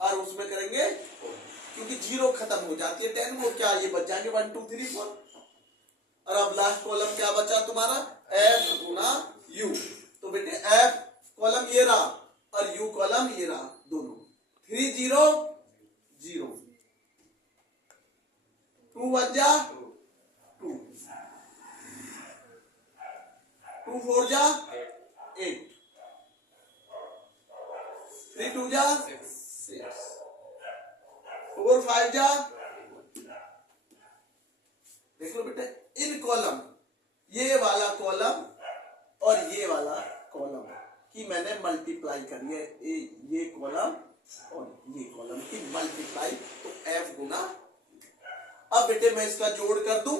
और उसमें करेंगे 4, क्योंकि 0 खत्म हो जाती है 10 में, क्या ये बच जाएंगे 1 2 3 4। और अब लास्ट कॉलम क्या बचा तुम्हारा, f गुना u। तो बेटे f कॉलम ये रहा और u कॉलम ये रहा दोनों। 3 0 0, 2 1 जा 2, 2 4 जा 8, 3 2 जा 6, 4 5 जा। देख लो बेटे, इन कॉलम, ये वाला कॉलम और ये वाला कॉलम की मैंने मल्टीप्लाई करी है, ये कॉलम और ये कॉलम की मल्टीप्लाई, तो f गुना। अब बेटे मैं इसका जोड़ कर दूं,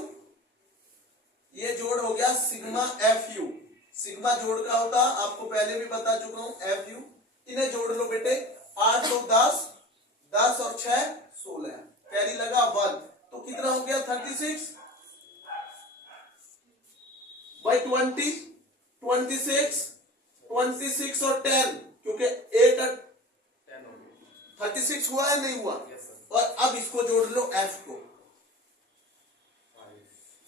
ये जोड़ हो गया सिग्मा एफ यू। सिग्मा जोड़ का होता, आपको पहले भी बता चुका हूं, एफ यू। इन्हें जोड़ लो बेटे, 8 2 10, 10 और 6 16, कैरी लगा 1, तो कितना हो गया 36 बाई 20, 26, 26 और 10, क्योंकि 8 36 हुआ है नहीं हुआ। और अब इसको जोड़ लो एफ को,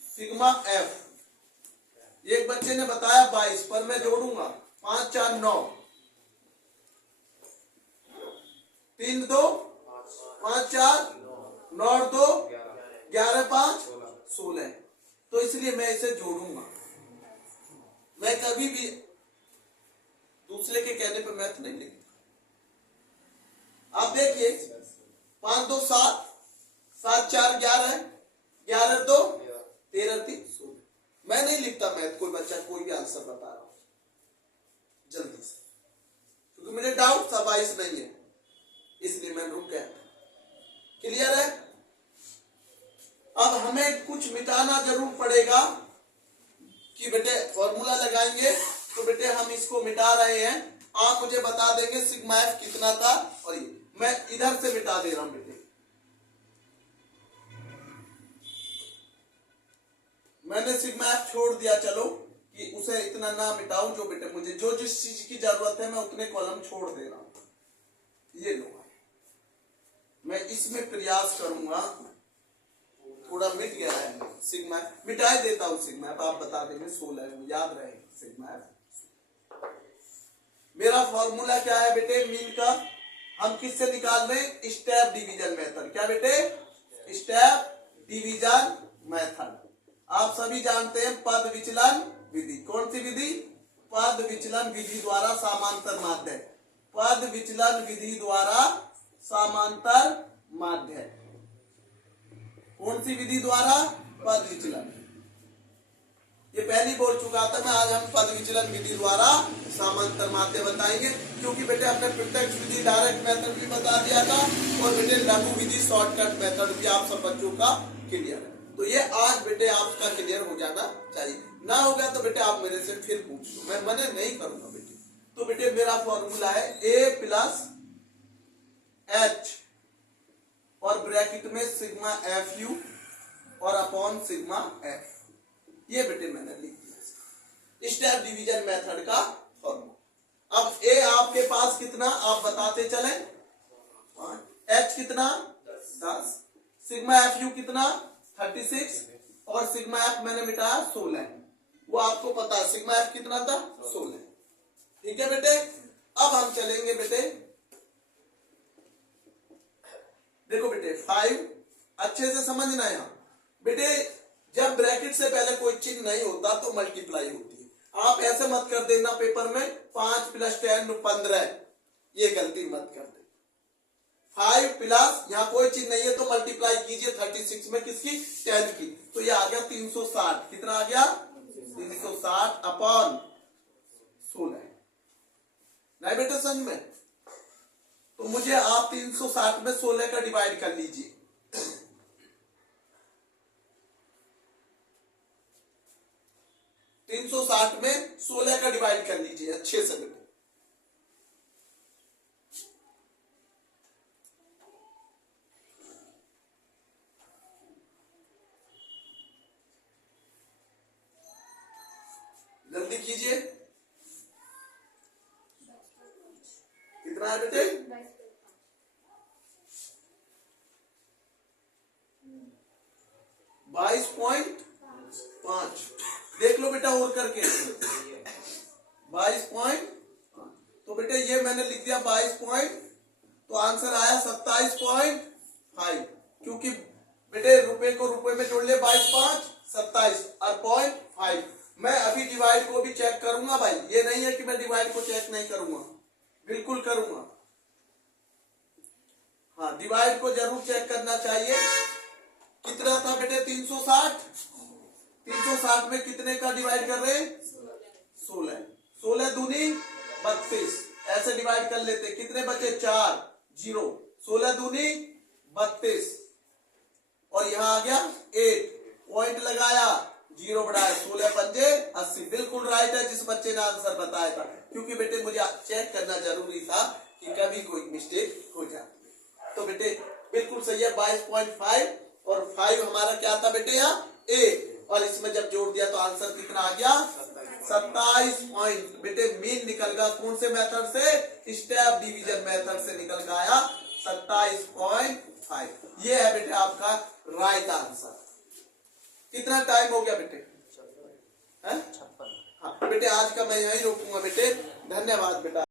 सिग्मा एफ। एक बच्चे ने बताया 22, पर मैं जोड़ूंगा 5 4 9, 3 2 5 4 9 2 11 5 16, तो इसलिए मैं इसे जोड़ूंगा। मैं कभी भी दूसरे के कहने पर मैथ नहीं लिखता। आप देखिए, 5 2 7, 7 4 11, 11 2 13 3 16। मैं नहीं लिखता मैथ, कोई बच्चा कोई भी आंसर बता रहा हूं जल्दी से, क्योंकि मुझे डाउट था 22 नहीं है, इसलिए मैं रुक गया। क्लियर है? अब हमें कुछ मिटाना जरूर पड़ेगा कि बेटे फॉर्मूला लगाएंगे, तो बेटे हम इसको मिटा रहे हैं। आप मुझे बता देंगे सिग्मा एफ कितना था, और ये मैं इधर से मिटा दे रहा हूं बेटे। मैंने सिग्मा एफ छोड़ दिया, चलो कि उसे इतना ना मिटाऊं, जो बेटे मुझे जो जिस चीज की जरूरत है मैं उतने कॉलम छोड़ दे रहा हूं। ये लो, मैं इसमें प्रयास करूंगा, थोड़ा मिट गया है सिग्मा, मिटा देता हूं सिग्मा एफ। आप बता देंगे 16, याद रहे सिग्मा एफ। मेरा फॉर्मूला क्या है बेटे मीन का? हम किससे निकाल रहे हैं? Step division method. क्या बेटे? Step division method. आप सभी जानते हैं पद विचलन विधि। कौन सी विधि? पद विचलन विधि द्वारा समांतर माध्य। पद विचलन विधि द्वारा समांतर माध्य। कौन सी विधि द्वारा? पद विचलन। ये पहली बोल चुका था मैं, आज हम पद विचलन विधि द्वारा समांतर माध्य बताएंगे, क्योंकि बेटे हमने प्रत्यक्ष विधि डायरेक्ट मेथड भी बता दिया था, और बेटे लघु विधि शॉर्टकट मेथड भी आप सब बच्चों का क्लियर है। तो ये आज बेटे आपका क्लियर हो जाना चाहिए। ना होगा तो बेटे आप मेरे से फिर पूछ लो, मैं मना नहीं करूंगा बेटे। तो बेटे मेरा फॉर्मूला है a प्लस एच और ब्रैकेट में सिग्मा एफ यू और अपॉन सिग्मा एफ। ये बेटे मैंने लिख दिया स्टेप डिवीजन मेथड का फॉर्मूला। अब ए आपके पास कितना आप बताते चले? एच कितना? 10, सिग्मा एफ यू कितना? 36, और सिग्मा एफ मैंने मिटाया 16, वो आपको पता है सिग्मा एफ कितना था? 16। ठीक है बेटे, अब हम चलेंगे बेटे, देखो बेटे 5 अच्छे से समझना है। यहाँ बेटे जब ब्रैकेट से पहले कोई चिन्ह नहीं होता तो मल्टीप्लाई होती है। आप ऐसे मत कर देना पेपर में 5 + 10 15, ये गलती मत कर दे। 5 प्लस यहाँ कोई चीज नहीं है तो मल्टीप्लाई कीजिए 36 में, किसकी? 10 की, तो ये आ गया 360। कितना आ गया? 360 अपॉन 16। नहीं बेटे समझ में? तो मुझे आप 360 में 16 का डिवाइड कर लीजिए। तीन 360 में 16 का डिवाइड कर लीजिए अच्छे से बेटे। जल्दी कीजिए, कितना है बेटे? 22.5। देख लो बेटा और करके 22. तो बेटे ये मैंने लिख दिया 22.5 तो आंसर आया 27.5, क्योंकि बेटे रुपए को रुपए में जोड़ ले, 22 5 27 और 0.5। मैं अभी डिवाइड को भी चेक करूंगा भाई, ये नहीं है कि मैं डिवाइड को चेक नहीं करूंगा, बिल्कुल करूंगा। हाँ, डिवाइड को जरूर चेक करना चाहिए। कितना था बेटे? 360। 360 में कितने का डिवाइड कर रहे हैं? 16। 16 दूनी 32, ऐसे डिवाइड कर लेते। कितने बचे? 4 0। 16 दूनी 32 और यहां आ गया 8, पॉइंट लगाया, 0 बढ़ाया, 16 पंजे 80। बिल्कुल राइट है जिस बच्चे ने आंसर बताया था, क्योंकि बेटे मुझे चेक करना जरूरी था कि कभी कोई मिस्टेक हो जाती है। तो बेटे बिल्कुल सही है, 22.5 और 5 हमारा क्या था बेटे? यहाँ ए, और इसमें जब जोड़ दिया तो आंसर कितना आ गया? 27 पॉइंट। बेटे मीन निकल गया कौन से मेथड से? स्टेप डिवीजन मेथड से निकल गया आया 27.5। ये है बेटे आपका राइट आंसर। कितना टाइम हो गया बेटे? 56। हाँ बेटे आज का मैं यही रोकूंगा बेटे। धन्यवाद बेटा।